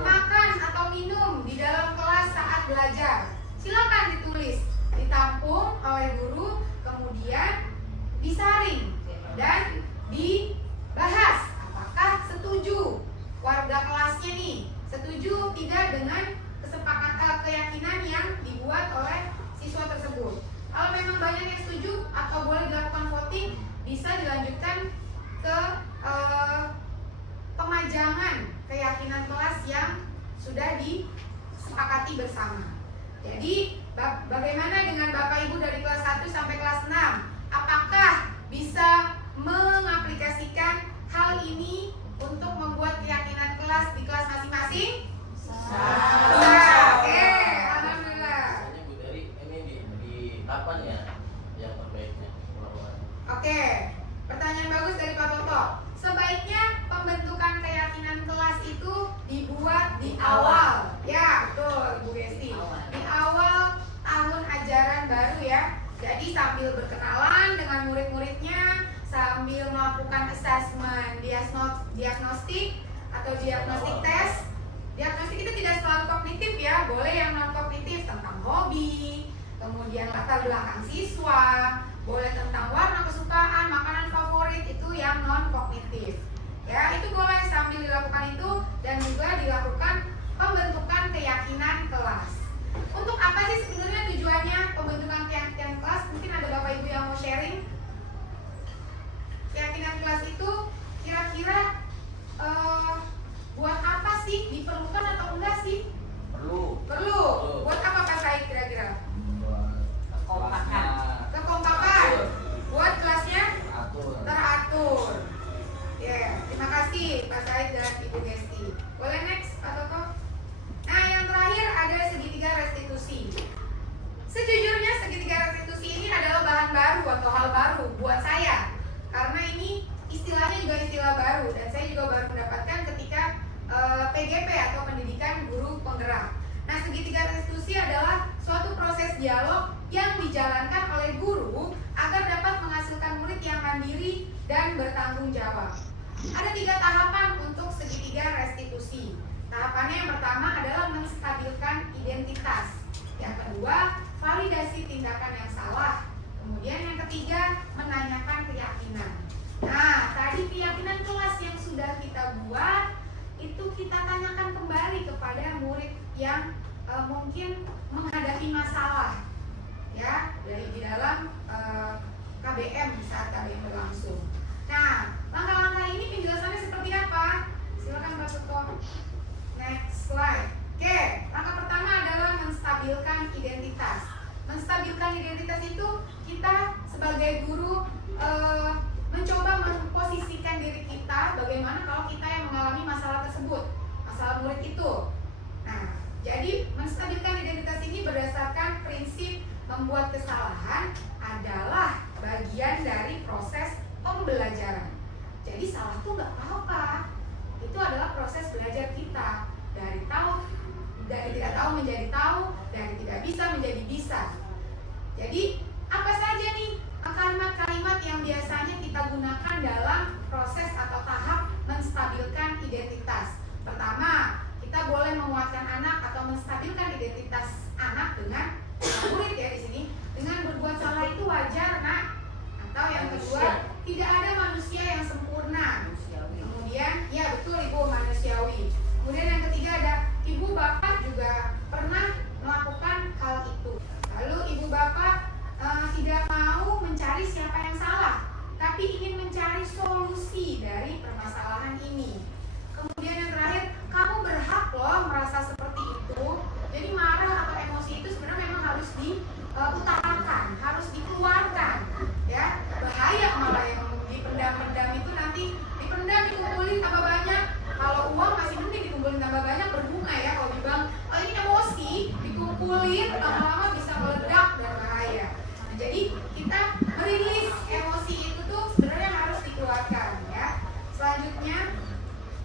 makan atau minum di dalam kelas saat belajar. Silakan ditulis, ditampung oleh guru, kemudian disaring dan dibahas. Apakah setuju warga kelasnya nih? Setuju tidak dengan kesepakatan keyakinan yang dibuat oleh siswa tersebut? Kalau memang banyak yang setuju atau boleh dilakukan voting, bisa dilanjutkan ke pemajangan keyakinan kelas yang sudah disepakati bersama. Jadi bagaimana dengan Bapak Ibu dari kelas 1 sampai kelas 6? Apakah bisa mengaplikasikan hal ini untuk membuat keyakinan kelas di kelas masing-masing? Oke, alhamdulillah. Misalnya Bu Dari, ini di kapan ya yang terbaiknya? Oke, pertanyaan bagus dari Pak Toto. Sebaiknya pembentukan keyakinan kelas itu dibuat di awal. Ya, betul Bu Gesti. Di awal tahun ajaran baru ya. Jadi sambil berkenalan dengan murid-muridnya, sambil melakukan assessment diagnostik atau diagnostik test. Diagnostik itu tidak selalu kognitif ya, boleh yang non kognitif tentang hobi, kemudian latar belakang siswa, boleh tentang warna kesukaan, makanan favorit, itu yang non kognitif. Ya, itu boleh sambil dilakukan itu dan juga dilakukan pembentukan keyakinan kelas. Untuk apa sih sebenarnya tujuannya pembentukan keyakinan kelas? Mungkin ada Bapak Ibu yang mau sharing. Keyakinan kelas itu kira-kira buat apa sih? Diperlukan atau enggak sih? Perlu. Perlu. Buat apa Pak Said kira-kira? Kekompakan. Buat kelasnya teratur. Ya, terima kasih Pak Said dan Ibu Gesti. Boleh next Pak Toto? Nah, yang terakhir ada segitiga restitusi. Sejujurnya segitiga restitusi ini adalah bahan baru atau hal baru buat saya. Karena ini istilahnya juga istilah baru dan saya juga baru mendapatkan ketika PGP atau pendidikan guru penggerak. Nah, segitiga restitusi adalah suatu proses dialog yang dijalankan oleh guru agar dapat menghasilkan murid yang mandiri dan bertanggung jawab. Ada 3 tahapan untuk segitiga restitusi. Tahapannya yang pertama adalah menstabilkan identitas. Yang kedua, validasi tindakan yang salah. Kemudian yang ketiga, menanyakan keyakinan. Nah, tadi keyakinan kelas yang sudah kita buat itu kita tanyakan kembali kepada murid yang mungkin menghadapi masalah ya di dalam KBM saat KBM berlangsung. Nah, langkah-langkah ini penjelasannya seperti apa? Silakan Pak Toto. Next slide. Oke, langkah pertama adalah menstabilkan identitas. Menstabilkan identitas itu kita sebagai guru mencoba memposisikan diri kita bagaimana kalau kita yang mengalami masalah tersebut, masalah murid itu. Nah, jadi menstabilkan identitas ini berdasarkan prinsip membuat kesalahan adalah bagian dari proses pembelajaran. Jadi salah itu nggak apa-apa. Itu adalah proses belajar kita dari tidak tahu menjadi tahu, dari tidak bisa menjadi bisa. Jadi apa saja nih kalimat-kalimat yang biasanya kita gunakan dalam proses atau tahap menstabilkan identitas? Pertama, kita boleh menguatkan anak atau menstabilkan identitas anak dengan murid ya di sini dengan berbuat salah itu wajar nak. Atau yang kedua, tidak ada manusia yang sempurna. Kemudian, ya betul Ibu, manusiawi. Kemudian yang ketiga ada Ibu Bapak juga pernah melakukan hal itu. Lalu Ibu Bapak tidak mau mencari siapa yang salah, tapi ingin mencari solusi dari permasalahan ini. Kemudian yang terakhir, kamu berhak loh merasa seperti itu. Jadi marah atau emosi itu sebenarnya memang harus diutarakan, harus dikeluarkan. Ya, bahaya malah yang dipendam-pendam itu nanti dipendam dikumpulin tambah banyak. Kalau uang masih mending dikumpulin tambah banyak berbunga ya. Kalau di bank, kalau ini emosi dikumpulin lama-lama bisa meledak dan bahaya. Nah, jadi kita merilis emosi itu tuh sebenarnya harus dikeluarkan ya. Selanjutnya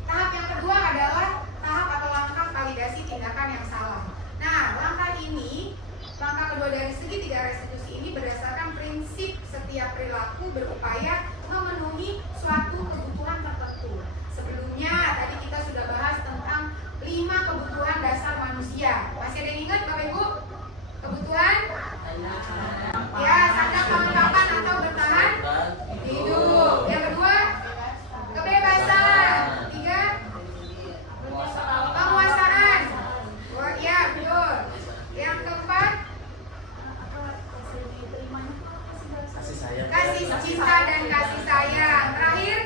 tahap yang kedua adalah tahap atau langkah validasi tindakan yang salah. Nah, langkah kedua dari segitiga restitusi ini berdasarkan prinsip setiap perilaku berupaya memenuhi suatu kebutuhan tertentu. Sebelumnya tadi kita sudah bahas tentang 5 kebutuhan dasar manusia. Masih ada yang ingat Bapak Ibu? Kebutuhan? Ya, sadar kapan-kapan atau bertahan hidup. Yang kedua, kebebasan. 3, penguasaan. Ya, betul. Yang keempat, kasih cinta dan kasih sayang. Terakhir,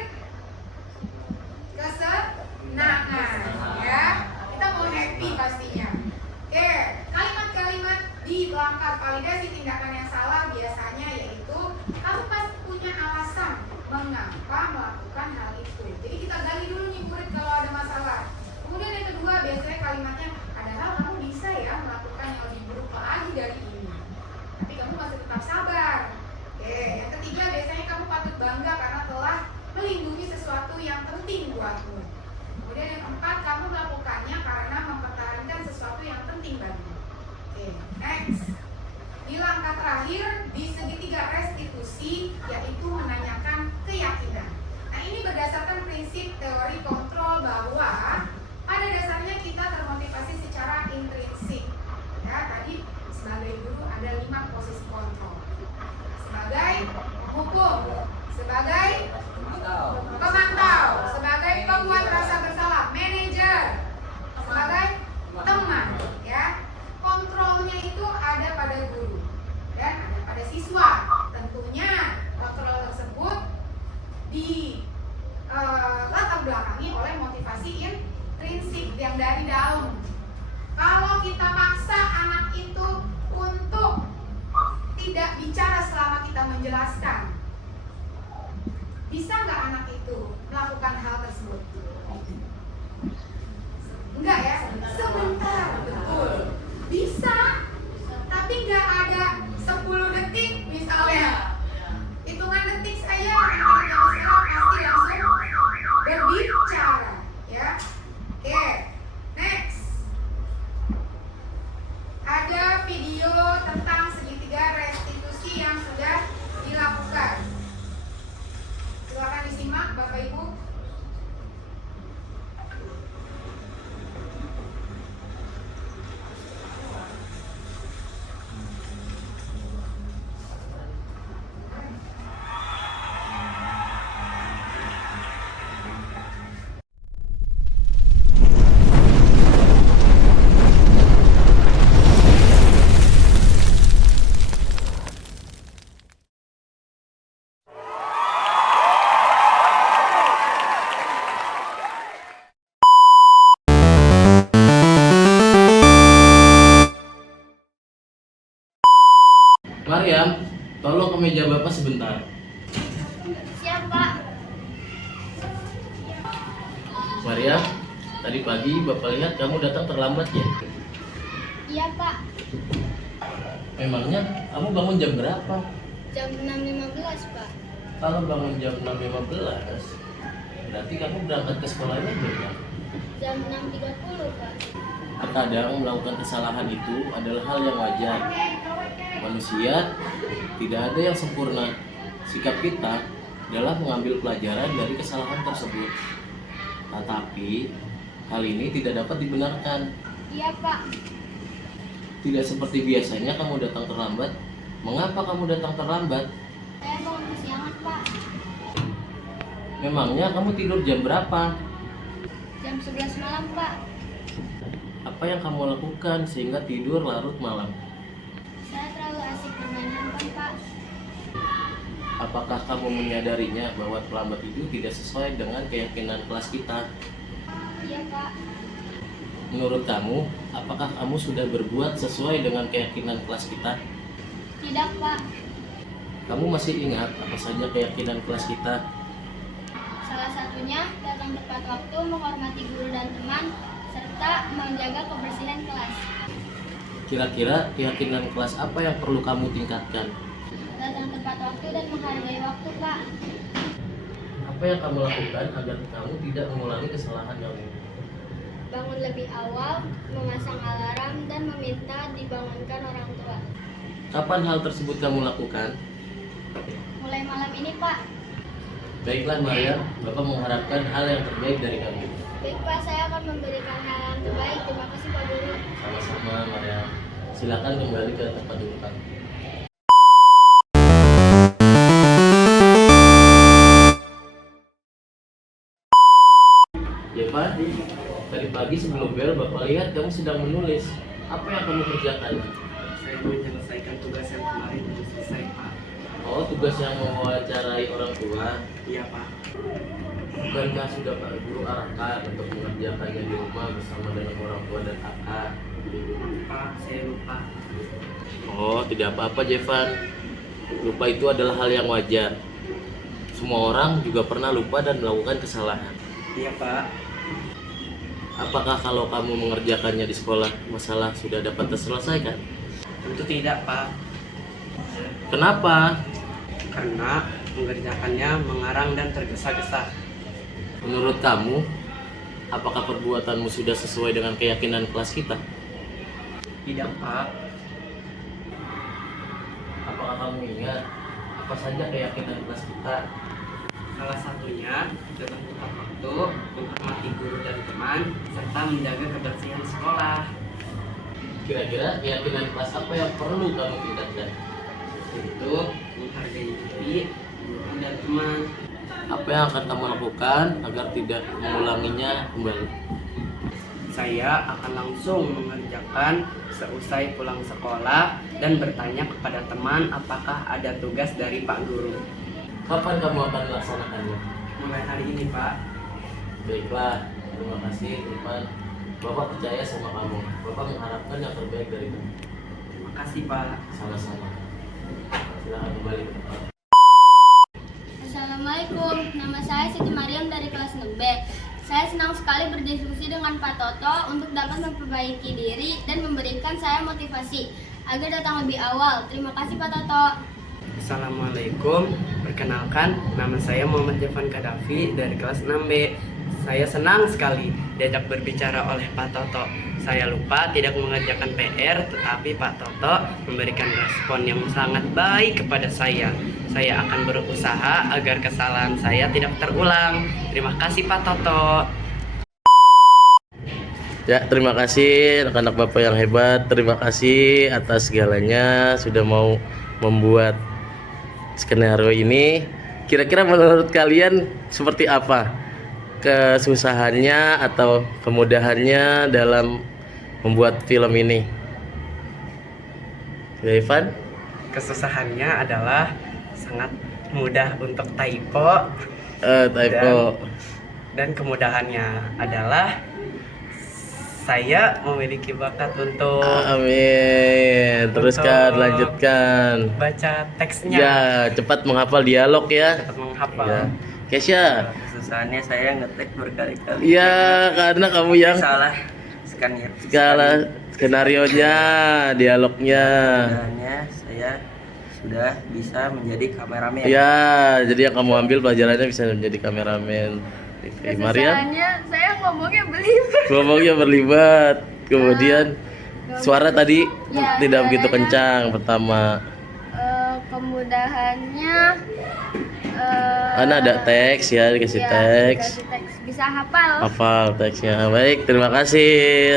langkah validasi tindakan yang salah biasanya yaitu kamu pasti punya alasan mengapa melakukan hal itu. Jadi kita gali dulu nih murid kalau ada masalah. Kemudian yang kedua biasanya kalimatnya, padahal kamu bisa ya melakukan yang lebih buruk lagi dari ini, tapi kamu masih tetap sabar. Oke, yang ketiga biasanya kamu patut bangga karena telah melindungi sesuatu yang penting buatmu. Kemudian yang keempat, kamu melakukannya karena mempertahankan sesuatu yang penting bagimu. Oke, next. Di langkah terakhir di segitiga restitusi yaitu menanyakan keyakinan. Nah, ini berdasarkan prinsip teori kontrol bahwa pada dasarnya kita termotivasi secara intrinsik. Ya, tadi sebagai guru ada 5 posisi kontrol. Sebagai penghukum, sebagai pemantau, sebagai pembuat rasa bersalah, manajer, sebagai teman, ya. Kontrolnya itu ada pada guru dan ada pada siswa. Tentunya kontrol tersebut di latar belakangi oleh motivasi intrinsik yang dari dalam. Kalau kita paksa anak itu untuk tidak bicara selama kita menjelaskan, bisa nggak anak itu melakukan hal tersebut? Enggak ya? Sebentar, betul. Bisa, tapi nggak ada 10 detik misalnya. Hitungan detik saya anak-anak pasti langsung berbicara, ya. Oke, next. Ada video tentang segitiga restitusi yang sudah dilakukan. Silakan disimak Bapak Ibu. Mariam, tolong ke meja Bapak sebentar. Siapa? Mariam, tadi pagi Bapak lihat kamu datang terlambat ya? Iya Pak, Memangnya kamu bangun jam berapa? jam 6.15 Pak. Kalau bangun jam 6.15, berarti kamu berangkat ke sekolahnya jam? Jam 6.30 Pak. Terkadang melakukan kesalahan itu adalah hal yang wajar. Manusia tidak ada yang sempurna. Sikap kita adalah mengambil pelajaran dari kesalahan tersebut. Tetapi hal ini tidak dapat dibenarkan. Iya Pak. Tidak seperti biasanya kamu datang terlambat. Mengapa kamu datang terlambat? Saya bangun kesiangan Pak. Memangnya kamu tidur jam berapa? Jam 11 malam Pak. Apa yang kamu lakukan sehingga tidur larut malam? Saya terlalu asik bermain handphone Pak. Apakah kamu menyadarinya bahwa terlambat itu tidak sesuai dengan keyakinan kelas kita? Iya Pak. Menurut kamu, apakah kamu sudah berbuat sesuai dengan keyakinan kelas kita? Tidak Pak. Kamu masih ingat apa saja keyakinan kelas kita? Salah satunya datang tepat waktu, menghormati guru dan teman, serta menjaga kebersihan kelas. Kira-kira keyakinan kelas apa yang perlu kamu tingkatkan? Datang tepat waktu dan menghargai waktu Pak. Apa yang kamu lakukan agar kamu tidak mengulangi kesalahan yang ini? Bangun lebih awal, memasang alarm, dan meminta dibangunkan orang tua. Kapan hal tersebut kamu lakukan? Mulai malam ini Pak. Baiklah Maria, Bapak mengharapkan hal yang terbaik dari kamu. Baik Pak, saya akan memberikan hal yang terbaik. Terima kasih Pak Guru. Sama-sama Maria. Silakan kembali ke tempat duduk kamu. Ya Pak, tadi pagi sebelum bel Bapak lihat kamu sedang menulis. Apa yang kamu kerjakan? Saya menyelesaikan tugas yang kemarin belum selesai, Pak. Oh, tugas yang mewawancarai orang tua. Iya, Pak. Bukankah sudah Pak Guru arahkan untuk mengerjakannya di rumah bersama dengan orang tua dan kakak? Pak, saya lupa. Oh, tidak apa-apa Jevan. Lupa itu adalah hal yang wajar. Semua orang juga pernah lupa dan melakukan kesalahan. Iya, Pak. Apakah kalau kamu mengerjakannya di sekolah, masalah sudah dapat terselesaikan? Tentu tidak, Pak. Kenapa? Karena mengerjakannya mengarang dan tergesa-gesa. Menurut kamu, apakah perbuatanmu sudah sesuai dengan keyakinan kelas kita? Tidak, Pak. Apakah kamu ingat apa saja keyakinan kelas kita? Salah satunya dalam tepat waktu, menghormati guru dan teman, serta menjaga kebersihan sekolah. Kira-kira keyakinan kelas apa yang perlu kamu tingkatkan? Itu menghargai diri, guru dan teman. Apa yang akan kamu lakukan agar tidak mengulanginya kembali? Saya akan langsung mengerjakan seusai pulang sekolah dan bertanya kepada teman apakah ada tugas dari Pak Guru. Kapan kamu akan melaksanakannya? Mulai hari ini, Pak. Baiklah, terima kasih Irfan. Bapak percaya sama kamu. Bapak mengharapkan yang terbaik dari kamu. Terima kasih, Pak. Sama-sama. Silakan kembali ke tempat. Assalamualaikum, nama saya Siti Mariam dari kelas 6B. Saya senang sekali berdiskusi dengan Pak Toto untuk dapat memperbaiki diri dan memberikan saya motivasi agar datang lebih awal. Terima kasih Pak Toto. Assalamualaikum, perkenalkan nama saya Muhammad Jevan Kadafi dari kelas 6B. Saya senang sekali diajak berbicara oleh Pak Toto. Saya lupa tidak mengerjakan PR, tetapi Pak Toto memberikan respon yang sangat baik kepada saya. Saya akan berusaha agar kesalahan saya tidak terulang. Terima kasih Pak Toto. Ya, terima kasih anak-anak Bapak yang hebat. Terima kasih atas segalanya sudah mau membuat skenario ini. Kira-kira menurut kalian seperti apa kesusahannya atau kemudahannya dalam membuat film ini? Ya, Ivan? Kesusahannya adalah sangat mudah untuk typo. Typo. Dan kemudahannya adalah saya memiliki bakat untuk Amin. Teruskan, Untuk lanjutkan. baca teksnya. Ya, cepat menghafal dialog ya. Dapat menghafal. Ya. Kesya. Kesusahannya saya ngetek berkali-kali. Ya, karena kamu yang Salah segala skenario-nya, dialognya. Kemudahannya saya sudah bisa menjadi kameramen. Ya, jadi yang kamu ambil pelajarannya bisa menjadi kameramen. Mariam, Saya ngomongnya berlibat. Kemudian suara tadi Ya, tidak begitu suaranya- kencang pertama. kemudahannya Karena ada teks ya, dikasih teks. bisa hafal. Hafal teksnya. Baik, terima kasih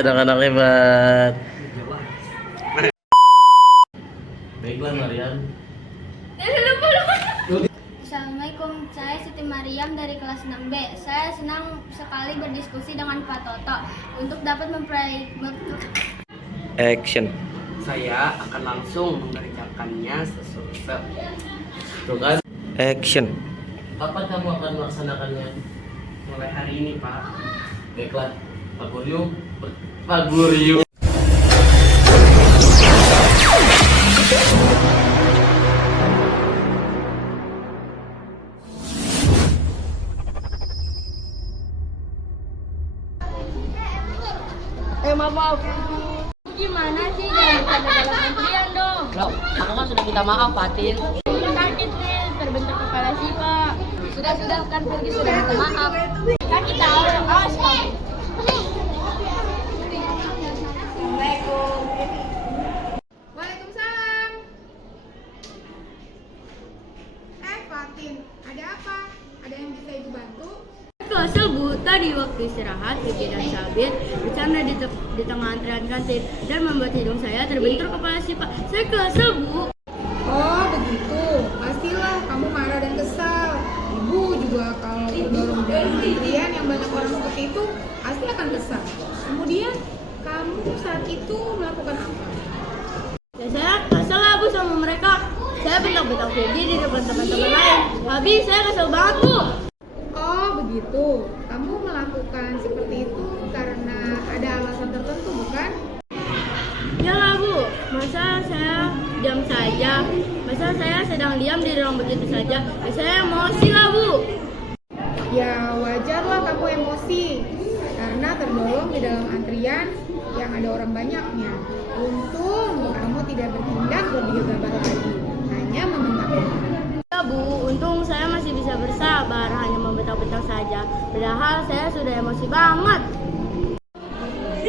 anak-anak hebat. Baiklah Mariam. Assalamualaikum, saya Siti Mariam dari kelas 6B. Saya senang sekali berdiskusi dengan Pak Toto untuk dapat memperbaiki. Action. Saya akan langsung mengerjakannya sesuai. Tuh kan? Action. Kapan kamu akan melaksanakannya? Mulai hari ini, Pak. Baiklah, Pak Guru. Pak Guru. Maaf. Gimana sih? Jangan bercanda dalam antrian dong. Loh, aku kan sudah minta maaf, Fatin. Sakit nih, terbentuk kepala sih Pak. Sudah kan pergi sudah minta maaf. Sakit tahu. Awas kamu. Waalaikumsalam. Fatin, ada apa? Ada yang bisa ibu bantu? Kesel Bu, tadi waktu istirahat Vicky dan Sabit bercanda di tengah antrian kantin dan membuat hidung saya terbentur kepala si Pak. Saya kesel Bu. Oh begitu, pastilah kamu marah dan kesal. Ibu juga kalau dorong dalam antrian yang banyak orang seperti itu pasti akan kesal. Kemudian kamu saat itu melakukan apa? Ya saya kesel lah Bu sama mereka. Saya bentak-bentak Vicky di depan teman-teman lain. Habis saya kesel banget Bu. Oh begitu, kamu melakukan seperti itu karena ada alasan tertentu bukan? Masa saya diam saja? Masa saya sedang diam di ruang begitu saja? Saya emosi lah, Bu. Ya wajarlah kamu emosi karena tergolong di dalam antrian yang ada orang banyaknya. Untung kamu tidak bertindak lebih gegabah lagi, hanya membentak-bentak. Ya, Bu, untung saya masih bisa bersabar, hanya membentak-bentak saja. Padahal saya sudah emosi banget.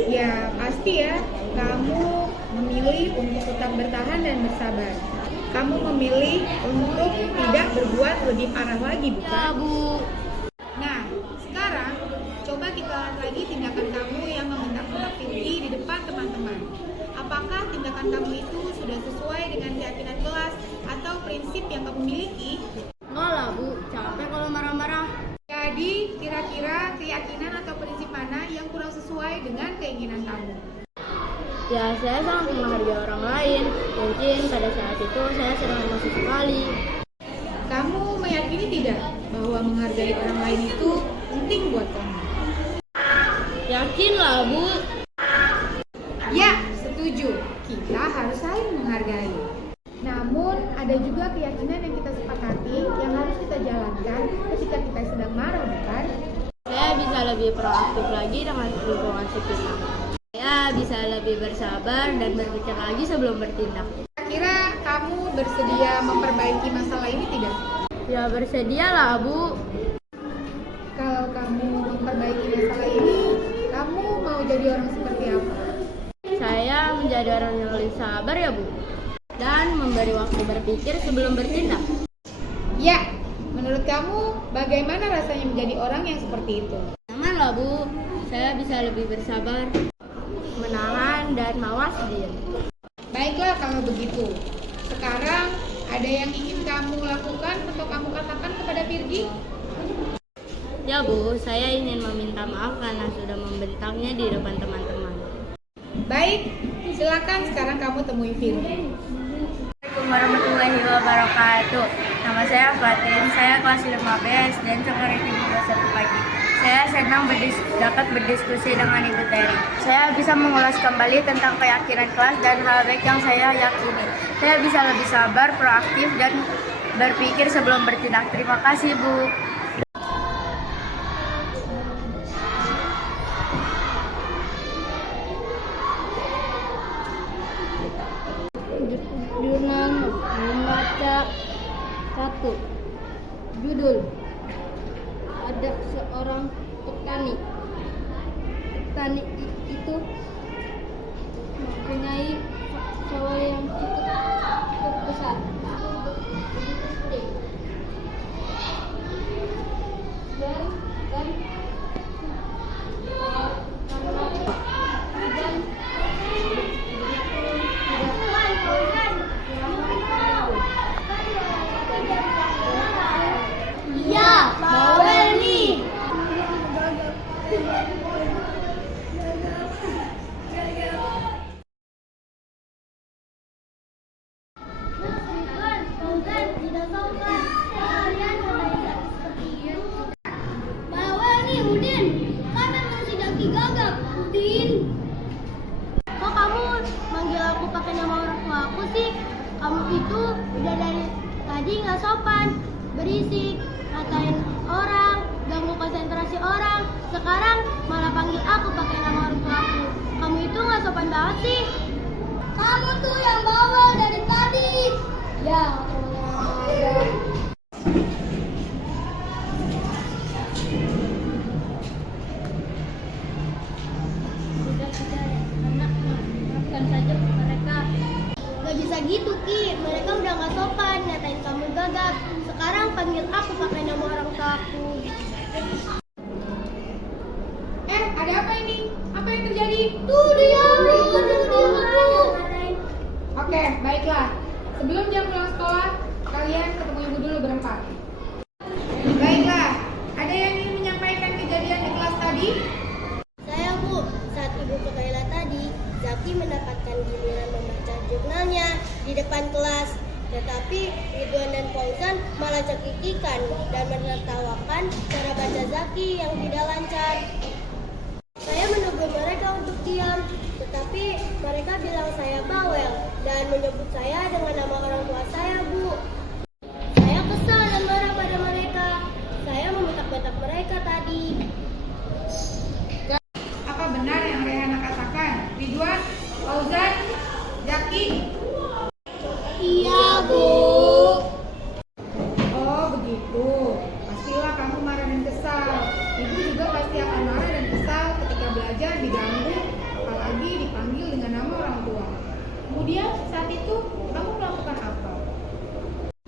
Ya pasti ya, kamu memilih untuk tetap bertahan dan bersabar. Kamu memilih untuk tidak berbuat lebih parah lagi, bukan? Ya, Bu. Nah, sekarang coba kita lihat lagi tindakan kamu yang membentak-bentak Firgi di depan teman-teman. Apakah tindakan kamu itu sudah sesuai dengan keyakinan kelas atau prinsip yang kamu miliki? Enggak lah, Bu. Capek kalau marah-marah. Jadi, kira-kira keyakinan atau prinsip mana yang kurang sesuai dengan keinginan kamu? Ya, saya sangat menghargai orang lain. Mungkin pada saat itu saya sedang emosi sekali. Kamu meyakini tidak bahwa menghargai orang lain itu penting buat kamu? Yakin lah, Bu. Ya, setuju. Kita harus saling menghargai. Namun, ada juga keyakinan yang kita sepakati yang harus kita jalankan ketika kita sedang marah, bukan? Saya bisa lebih proaktif lagi dengan lingkungan sekitar. Saya bisa lebih bersabar dan berpikir lagi sebelum bertindak. Kira kamu bersedia memperbaiki masalah ini tidak? Ya, bersedia lah, Bu. Kalau kamu memperbaiki masalah ini, kamu mau jadi orang seperti apa? Saya menjadi orang yang lebih sabar ya, Bu. Dan memberi waktu berpikir sebelum bertindak. Ya, menurut kamu bagaimana rasanya menjadi orang yang seperti itu? Nyaman lah, Bu. Saya bisa lebih bersabar, menahan dan mawas diri. Baiklah kalau begitu. Sekarang ada yang ingin kamu lakukan atau kamu katakan kepada Firgi? Ya, Bu, saya ingin meminta maaf karena sudah membentaknya di depan teman-teman. Baik, silakan sekarang kamu temui Firgi. Assalamualaikum warahmatullahi wabarakatuh. Nama saya Fatin, saya kelas 5B dan sekarang ini 21 pagi. Saya senang dapat berdiskusi dengan Ibu Teri. Saya bisa mengulas kembali tentang keyakinan kelas dan hal baik yang saya yakini. Saya bisa lebih sabar, proaktif, dan berpikir sebelum bertindak. Terima kasih, Bu. Jurnal membaca 1. Judul: ada seorang petani. Petani itu mempunyai sawah yang cukup besar. Iya, bawel nih. Bawel nih, Udin. Kan memang si Daki gagap, Udin. Kok kamu manggil aku pakai nama orang tua aku sih? Kamu itu udah dari tadi nggak sopan, berisik, ngatain orang, ganggu konsentrasi orang. Sekarang malah panggil aku pakai nama orang tua aku. Kamu itu nggak sopan banget sih. Kamu tuh yang bawel dari tadi. Ya, maafkan saja mereka. Gak bisa gitu, Ki. Mereka udah gak sopan, ngatain kamu gagap. Sekarang panggil aku pakai nama orang tua aku. Ada apa ini? Apa yang terjadi? Tuh dia. Oke, baiklah. Sebelum jam pulang sekolah, kalian ketemu ibu dulu berempat. Baiklah, ada yang ingin menyampaikan kejadian di kelas tadi? Saya, Bu. Saat ibu ke toilet tadi, Zaki mendapatkan giliran membaca jurnalnya di depan kelas. Tetapi Ridwan dan Fauzan malah cekikikan dan menertawakan cara baca Zaki yang tidak lancar. Saya menegur mereka untuk diam, tetapi mereka bilang saya bawel. dan menyebut saya dengan nama orang tua saya, Bu. Saya kesal dan marah pada mereka. Saya membentak-bentak mereka tadi. Apa benar yang Rehana katakan? Ridwan, Fauzan, Zaki? Iya, Bu. Oh begitu, pastilah kamu marah dan kesal. Ibu juga pasti akan marah dan kesal ketika belajar diganggu, apalagi dipanggil dengan nama orang tua. Kemudian saat itu kamu melakukan apa?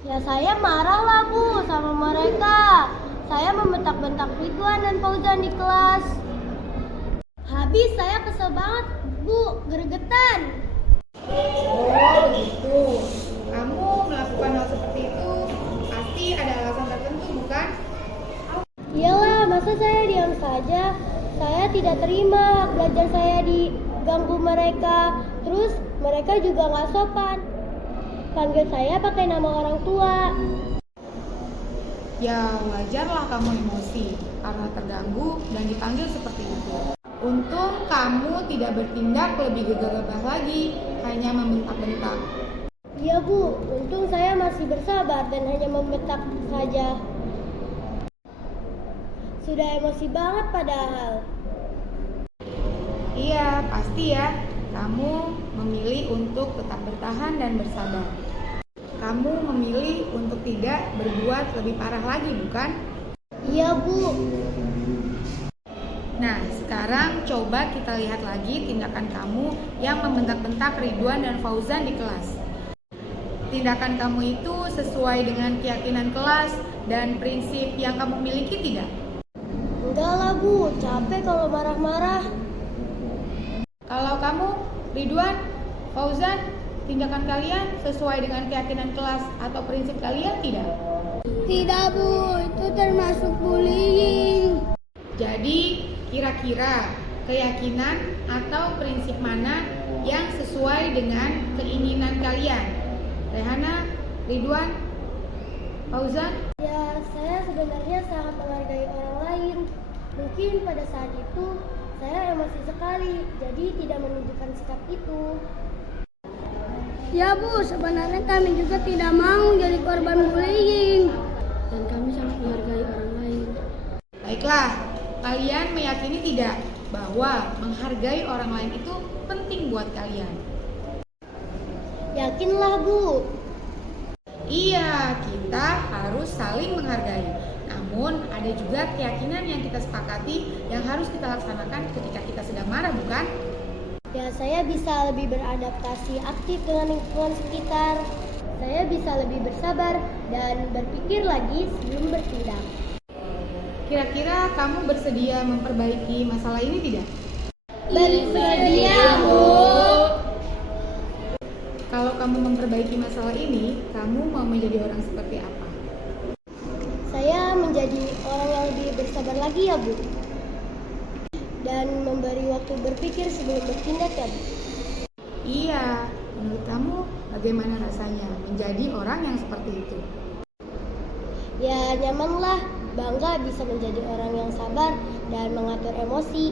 Ya saya marah lah, Bu, sama mereka. Saya membentak-bentak Ridwan dan Fauzan di kelas. Habis saya kesel banget, Bu, gregetan. Oh begitu, kamu melakukan hal seperti itu pasti ada alasan tertentu, bukan? Iyalah, masa saya diam saja? Saya tidak terima hak belajar saya diganggu mereka. Terus mereka juga nggak sopan. Panggil saya pakai nama orang tua. Ya wajarlah kamu emosi karena terganggu dan dipanggil seperti itu. Untung kamu tidak bertindak lebih gegabah lagi, hanya membentak-bentak. Iya, Bu, untung saya masih bersabar dan hanya membentak saja. Sudah emosi banget padahal. Iya, pasti ya. Kamu memilih untuk tetap bertahan dan bersabar. Kamu memilih untuk tidak berbuat lebih parah lagi, bukan? Iya, Bu. Nah, sekarang coba kita lihat lagi tindakan kamu yang membentak-bentak Ridwan dan Fauzan di kelas. Tindakan kamu itu sesuai dengan keyakinan kelas dan prinsip yang kamu miliki tidak? Enggak lah, Bu, capek kalau marah-marah. Kalau kamu, Ridwan, Fauzan, tindakan kalian sesuai dengan keyakinan kelas atau prinsip kalian tidak? Tidak, Bu, itu termasuk bullying. Jadi, kira-kira keyakinan atau prinsip mana yang sesuai dengan keinginan kalian? Rehana, Ridwan, Fauzan? Ya, saya sebenarnya sangat menghargai orang lain. Mungkin pada saat itu saya emosi sekali, jadi tidak menunjukkan sikap itu. Ya, Bu, sebenarnya kami juga tidak mau jadi korban bullying. Dan kami sangat menghargai orang lain. Baiklah, kalian meyakini tidak bahwa menghargai orang lain itu penting buat kalian? Yakinlah, Bu. Iya, kita harus saling menghargai. Namun, ada juga keyakinan yang kita sepakati yang harus kita laksanakan ketika kita sedang marah, bukan? Ya, saya bisa lebih beradaptasi aktif dengan lingkungan sekitar. Saya bisa lebih bersabar dan berpikir lagi sebelum bertindak. Kira-kira kamu bersedia memperbaiki masalah ini tidak? Bersedia, Bu. Kalau kamu memperbaiki masalah ini, kamu mau menjadi orang seperti apa? Saya menjadi orang yang lebih bersabar lagi ya, Bu. Dan memberi waktu berpikir sebelum bertindak ya, Bu. Iya, menurut kamu bagaimana rasanya menjadi orang yang seperti itu? Ya, nyamanlah, bangga bisa menjadi orang yang sabar dan mengatur emosi.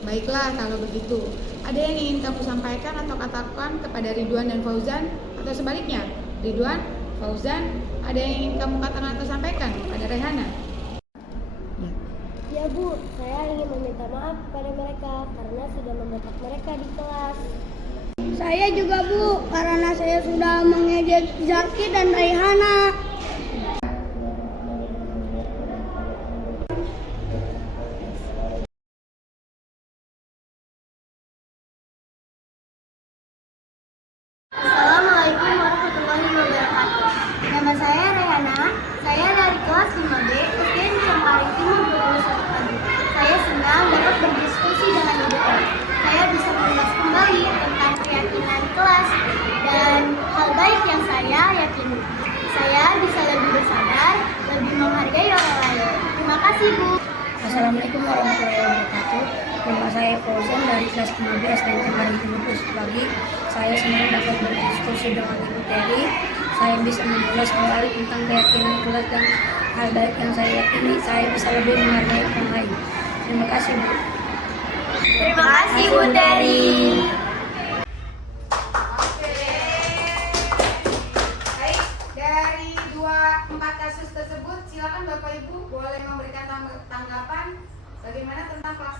Baiklah kalau begitu. Ada yang ingin kamu sampaikan atau katakan kepada Ridwan dan Fauzan? Atau sebaliknya, Ridwan, Fauzan, ada yang ingin kamu katakan atau sampaikan kepada Rehana? Ya, Bu, saya ingin meminta maaf kepada mereka karena sudah membentak mereka di kelas. Saya juga, Bu, karena saya sudah mengejek Zaki dan Rehana. Assalamualaikum warahmatullahi wabarakatuh. Nama saya Rehana. Saya dari kelas 5B SDN Cengkaring Timur 21 Pagi. Saya senang dapat berdiskusi dengan Ibu Ella. Saya bisa mengulas kembali tentang keyakinan kelas dan hal baik yang saya yakini. Saya bisa lebih bersabar, lebih menghargai orang lain. Terima kasih, Bu. Assalamualaikum warahmatullahi wabarakatuh. Nama saya Fauzan dari kelas 5B SDN Cengkaring Timur 21 Pagi. Saya senang dapat berdiskusi dengan Ibu Teri. Saya bisa mengulas kembali tentang keyakinan kelas dan hal baik yang saya yakini. Saya bisa lebih menghargai orang lain. Terima kasih, Bu. Terima kasih, Bu Teri. Oke,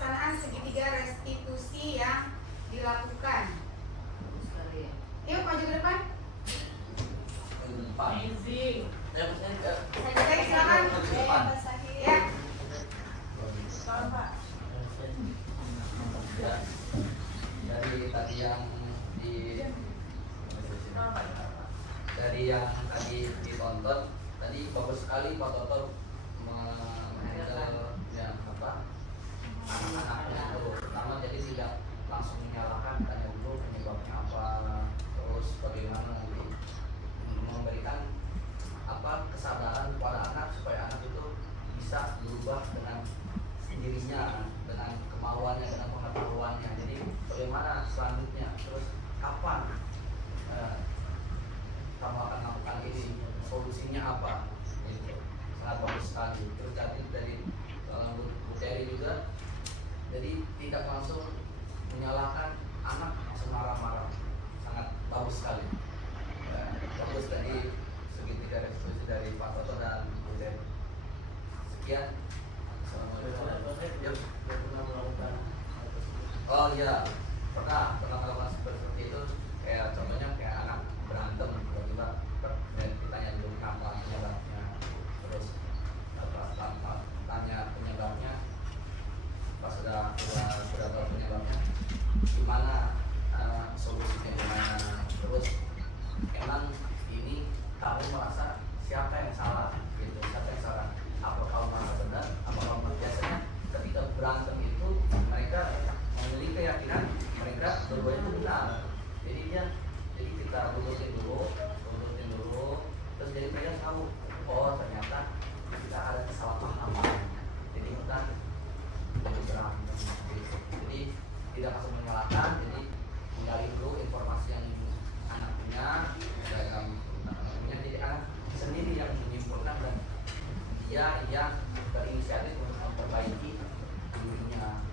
pelaksanaan segitiga restitusi yang dilakukan. Yuk maju ke depan. Sekretari silakan. Ya. Dari yang tadi ditonton tadi bagus sekali Pak Toto menghandle yang anak-anaknya itu pertama, jadi tidak langsung menyalahkan, tanya dulu penyebabnya apa, terus bagaimana nanti memberikan kesadaran kepada anak supaya anak itu bisa berubah dengan sendirinya, dengan kemauannya, dengan pengetahuannya. Jadi bagaimana selanjutnya, terus kapan kamu akan melakukan ini, solusinya apa, itu sangat bagus sekali. Terus tadi dari Bu Terry juga, jadi tidak langsung menyalahkan anak langsung marah-marah, sangat bagus sekali. Bagus tadi segitiga restitusi dari Pak Toto dan Bu Terry. Sekian. Oh iya, pernah melakukan seperti itu, kayak contohnya kayak anak berantem tiba-tiba dan ditanya dulu kenapa penyebabnya, terus tanya penyebabnya, pas sudah tahu penyebabnya gimana, solusinya gimana, terus emang ini kamu merasa siapa yang salah gitu, siapa yang salah, apa kamu merasa benar, apa kamu biasanya ketika berantem itu mereka memiliki keyakinan mereka berdua itu benar, jadi kita lurusin dulu, terus jadi mereka tahu, oh ternyata kita ada kesalahpahaman, jadi kita berantem gitu. Jadi tidak langsung menyalahkan, jadi menggali dulu informasi yang anak punya, jadi anak sendiri yang menyimpulkan dan dia yang berinisiatif untuk memperbaiki dirinya.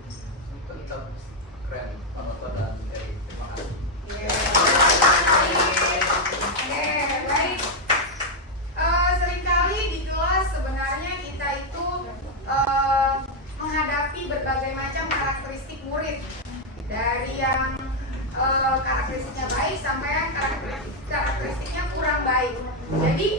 Tetap keren Pak Toto dan Eri. Terima kasih. Baik. Seringkali di kelas sebenarnya kita itu menghadapi berbagai macam karakteristik murid, dari yang karakteristiknya baik sampai yang karakteristiknya kurang baik. Jadi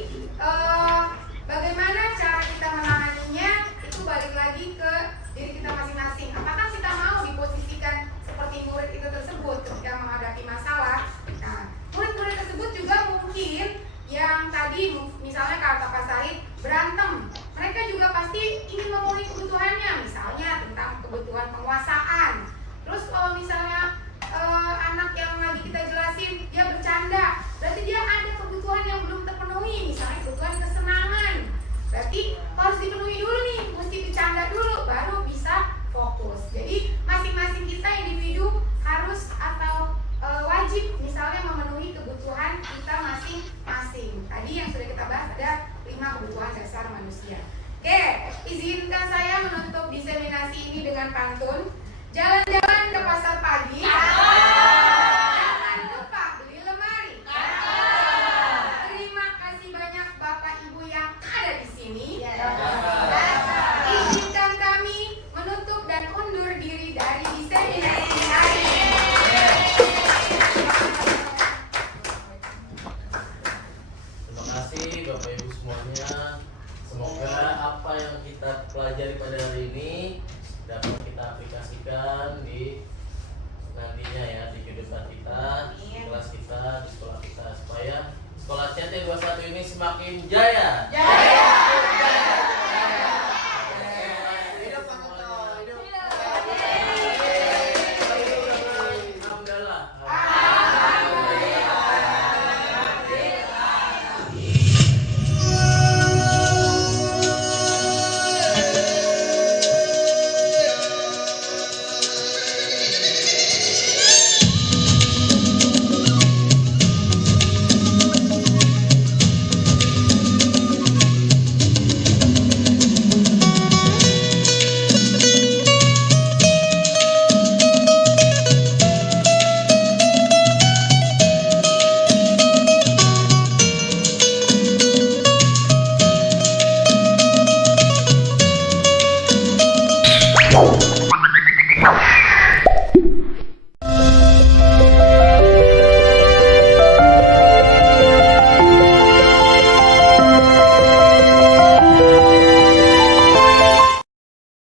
bagaimana cara kita menanganinya itu balik lagi ke diri kita masing-masing. Apakah kita mau diposisikan seperti murid itu tersebut ketika menghadapi masalah? Nah, murid-murid tersebut juga mungkin yang tadi misalnya kata Pak Sahid berantem, mereka juga pasti ingin memenuhi kebutuhannya, misalnya tentang kebutuhan penguasaan. Terus kalau misalnya anak yang lagi kita jelasin dia bercanda, berarti dia ada kebutuhan yang belum terpenuhi, misalnya kebutuhan kesenangan. Berarti harus dipenuhi dulu nih, mesti bercanda dulu baru bisa fokus. Jadi masing-masing kita individu harus atau wajib misalnya memenuhi kebutuhan kita masing-masing. Tadi yang sudah kita bahas ada 5 kebutuhan dasar manusia. Oke, izinkan saya menutup diseminasi ini dengan pantun. Jalan-jalan ke pasar pagi, jangan lupa beli lemari. Terima kasih banyak Bapak Ibu yang ada di sini. Izinkan kami menutup dan undur diri dari diseminasi hari ini. Terima kasih Bapak Ibu semuanya. Semoga apa yang kita pelajari pada hari ini dapat kita aplikasikan di nantinya ya, di kehidupan kita, di kelas kita, di sekolah kita, supaya sekolah CT21 ini semakin jaya.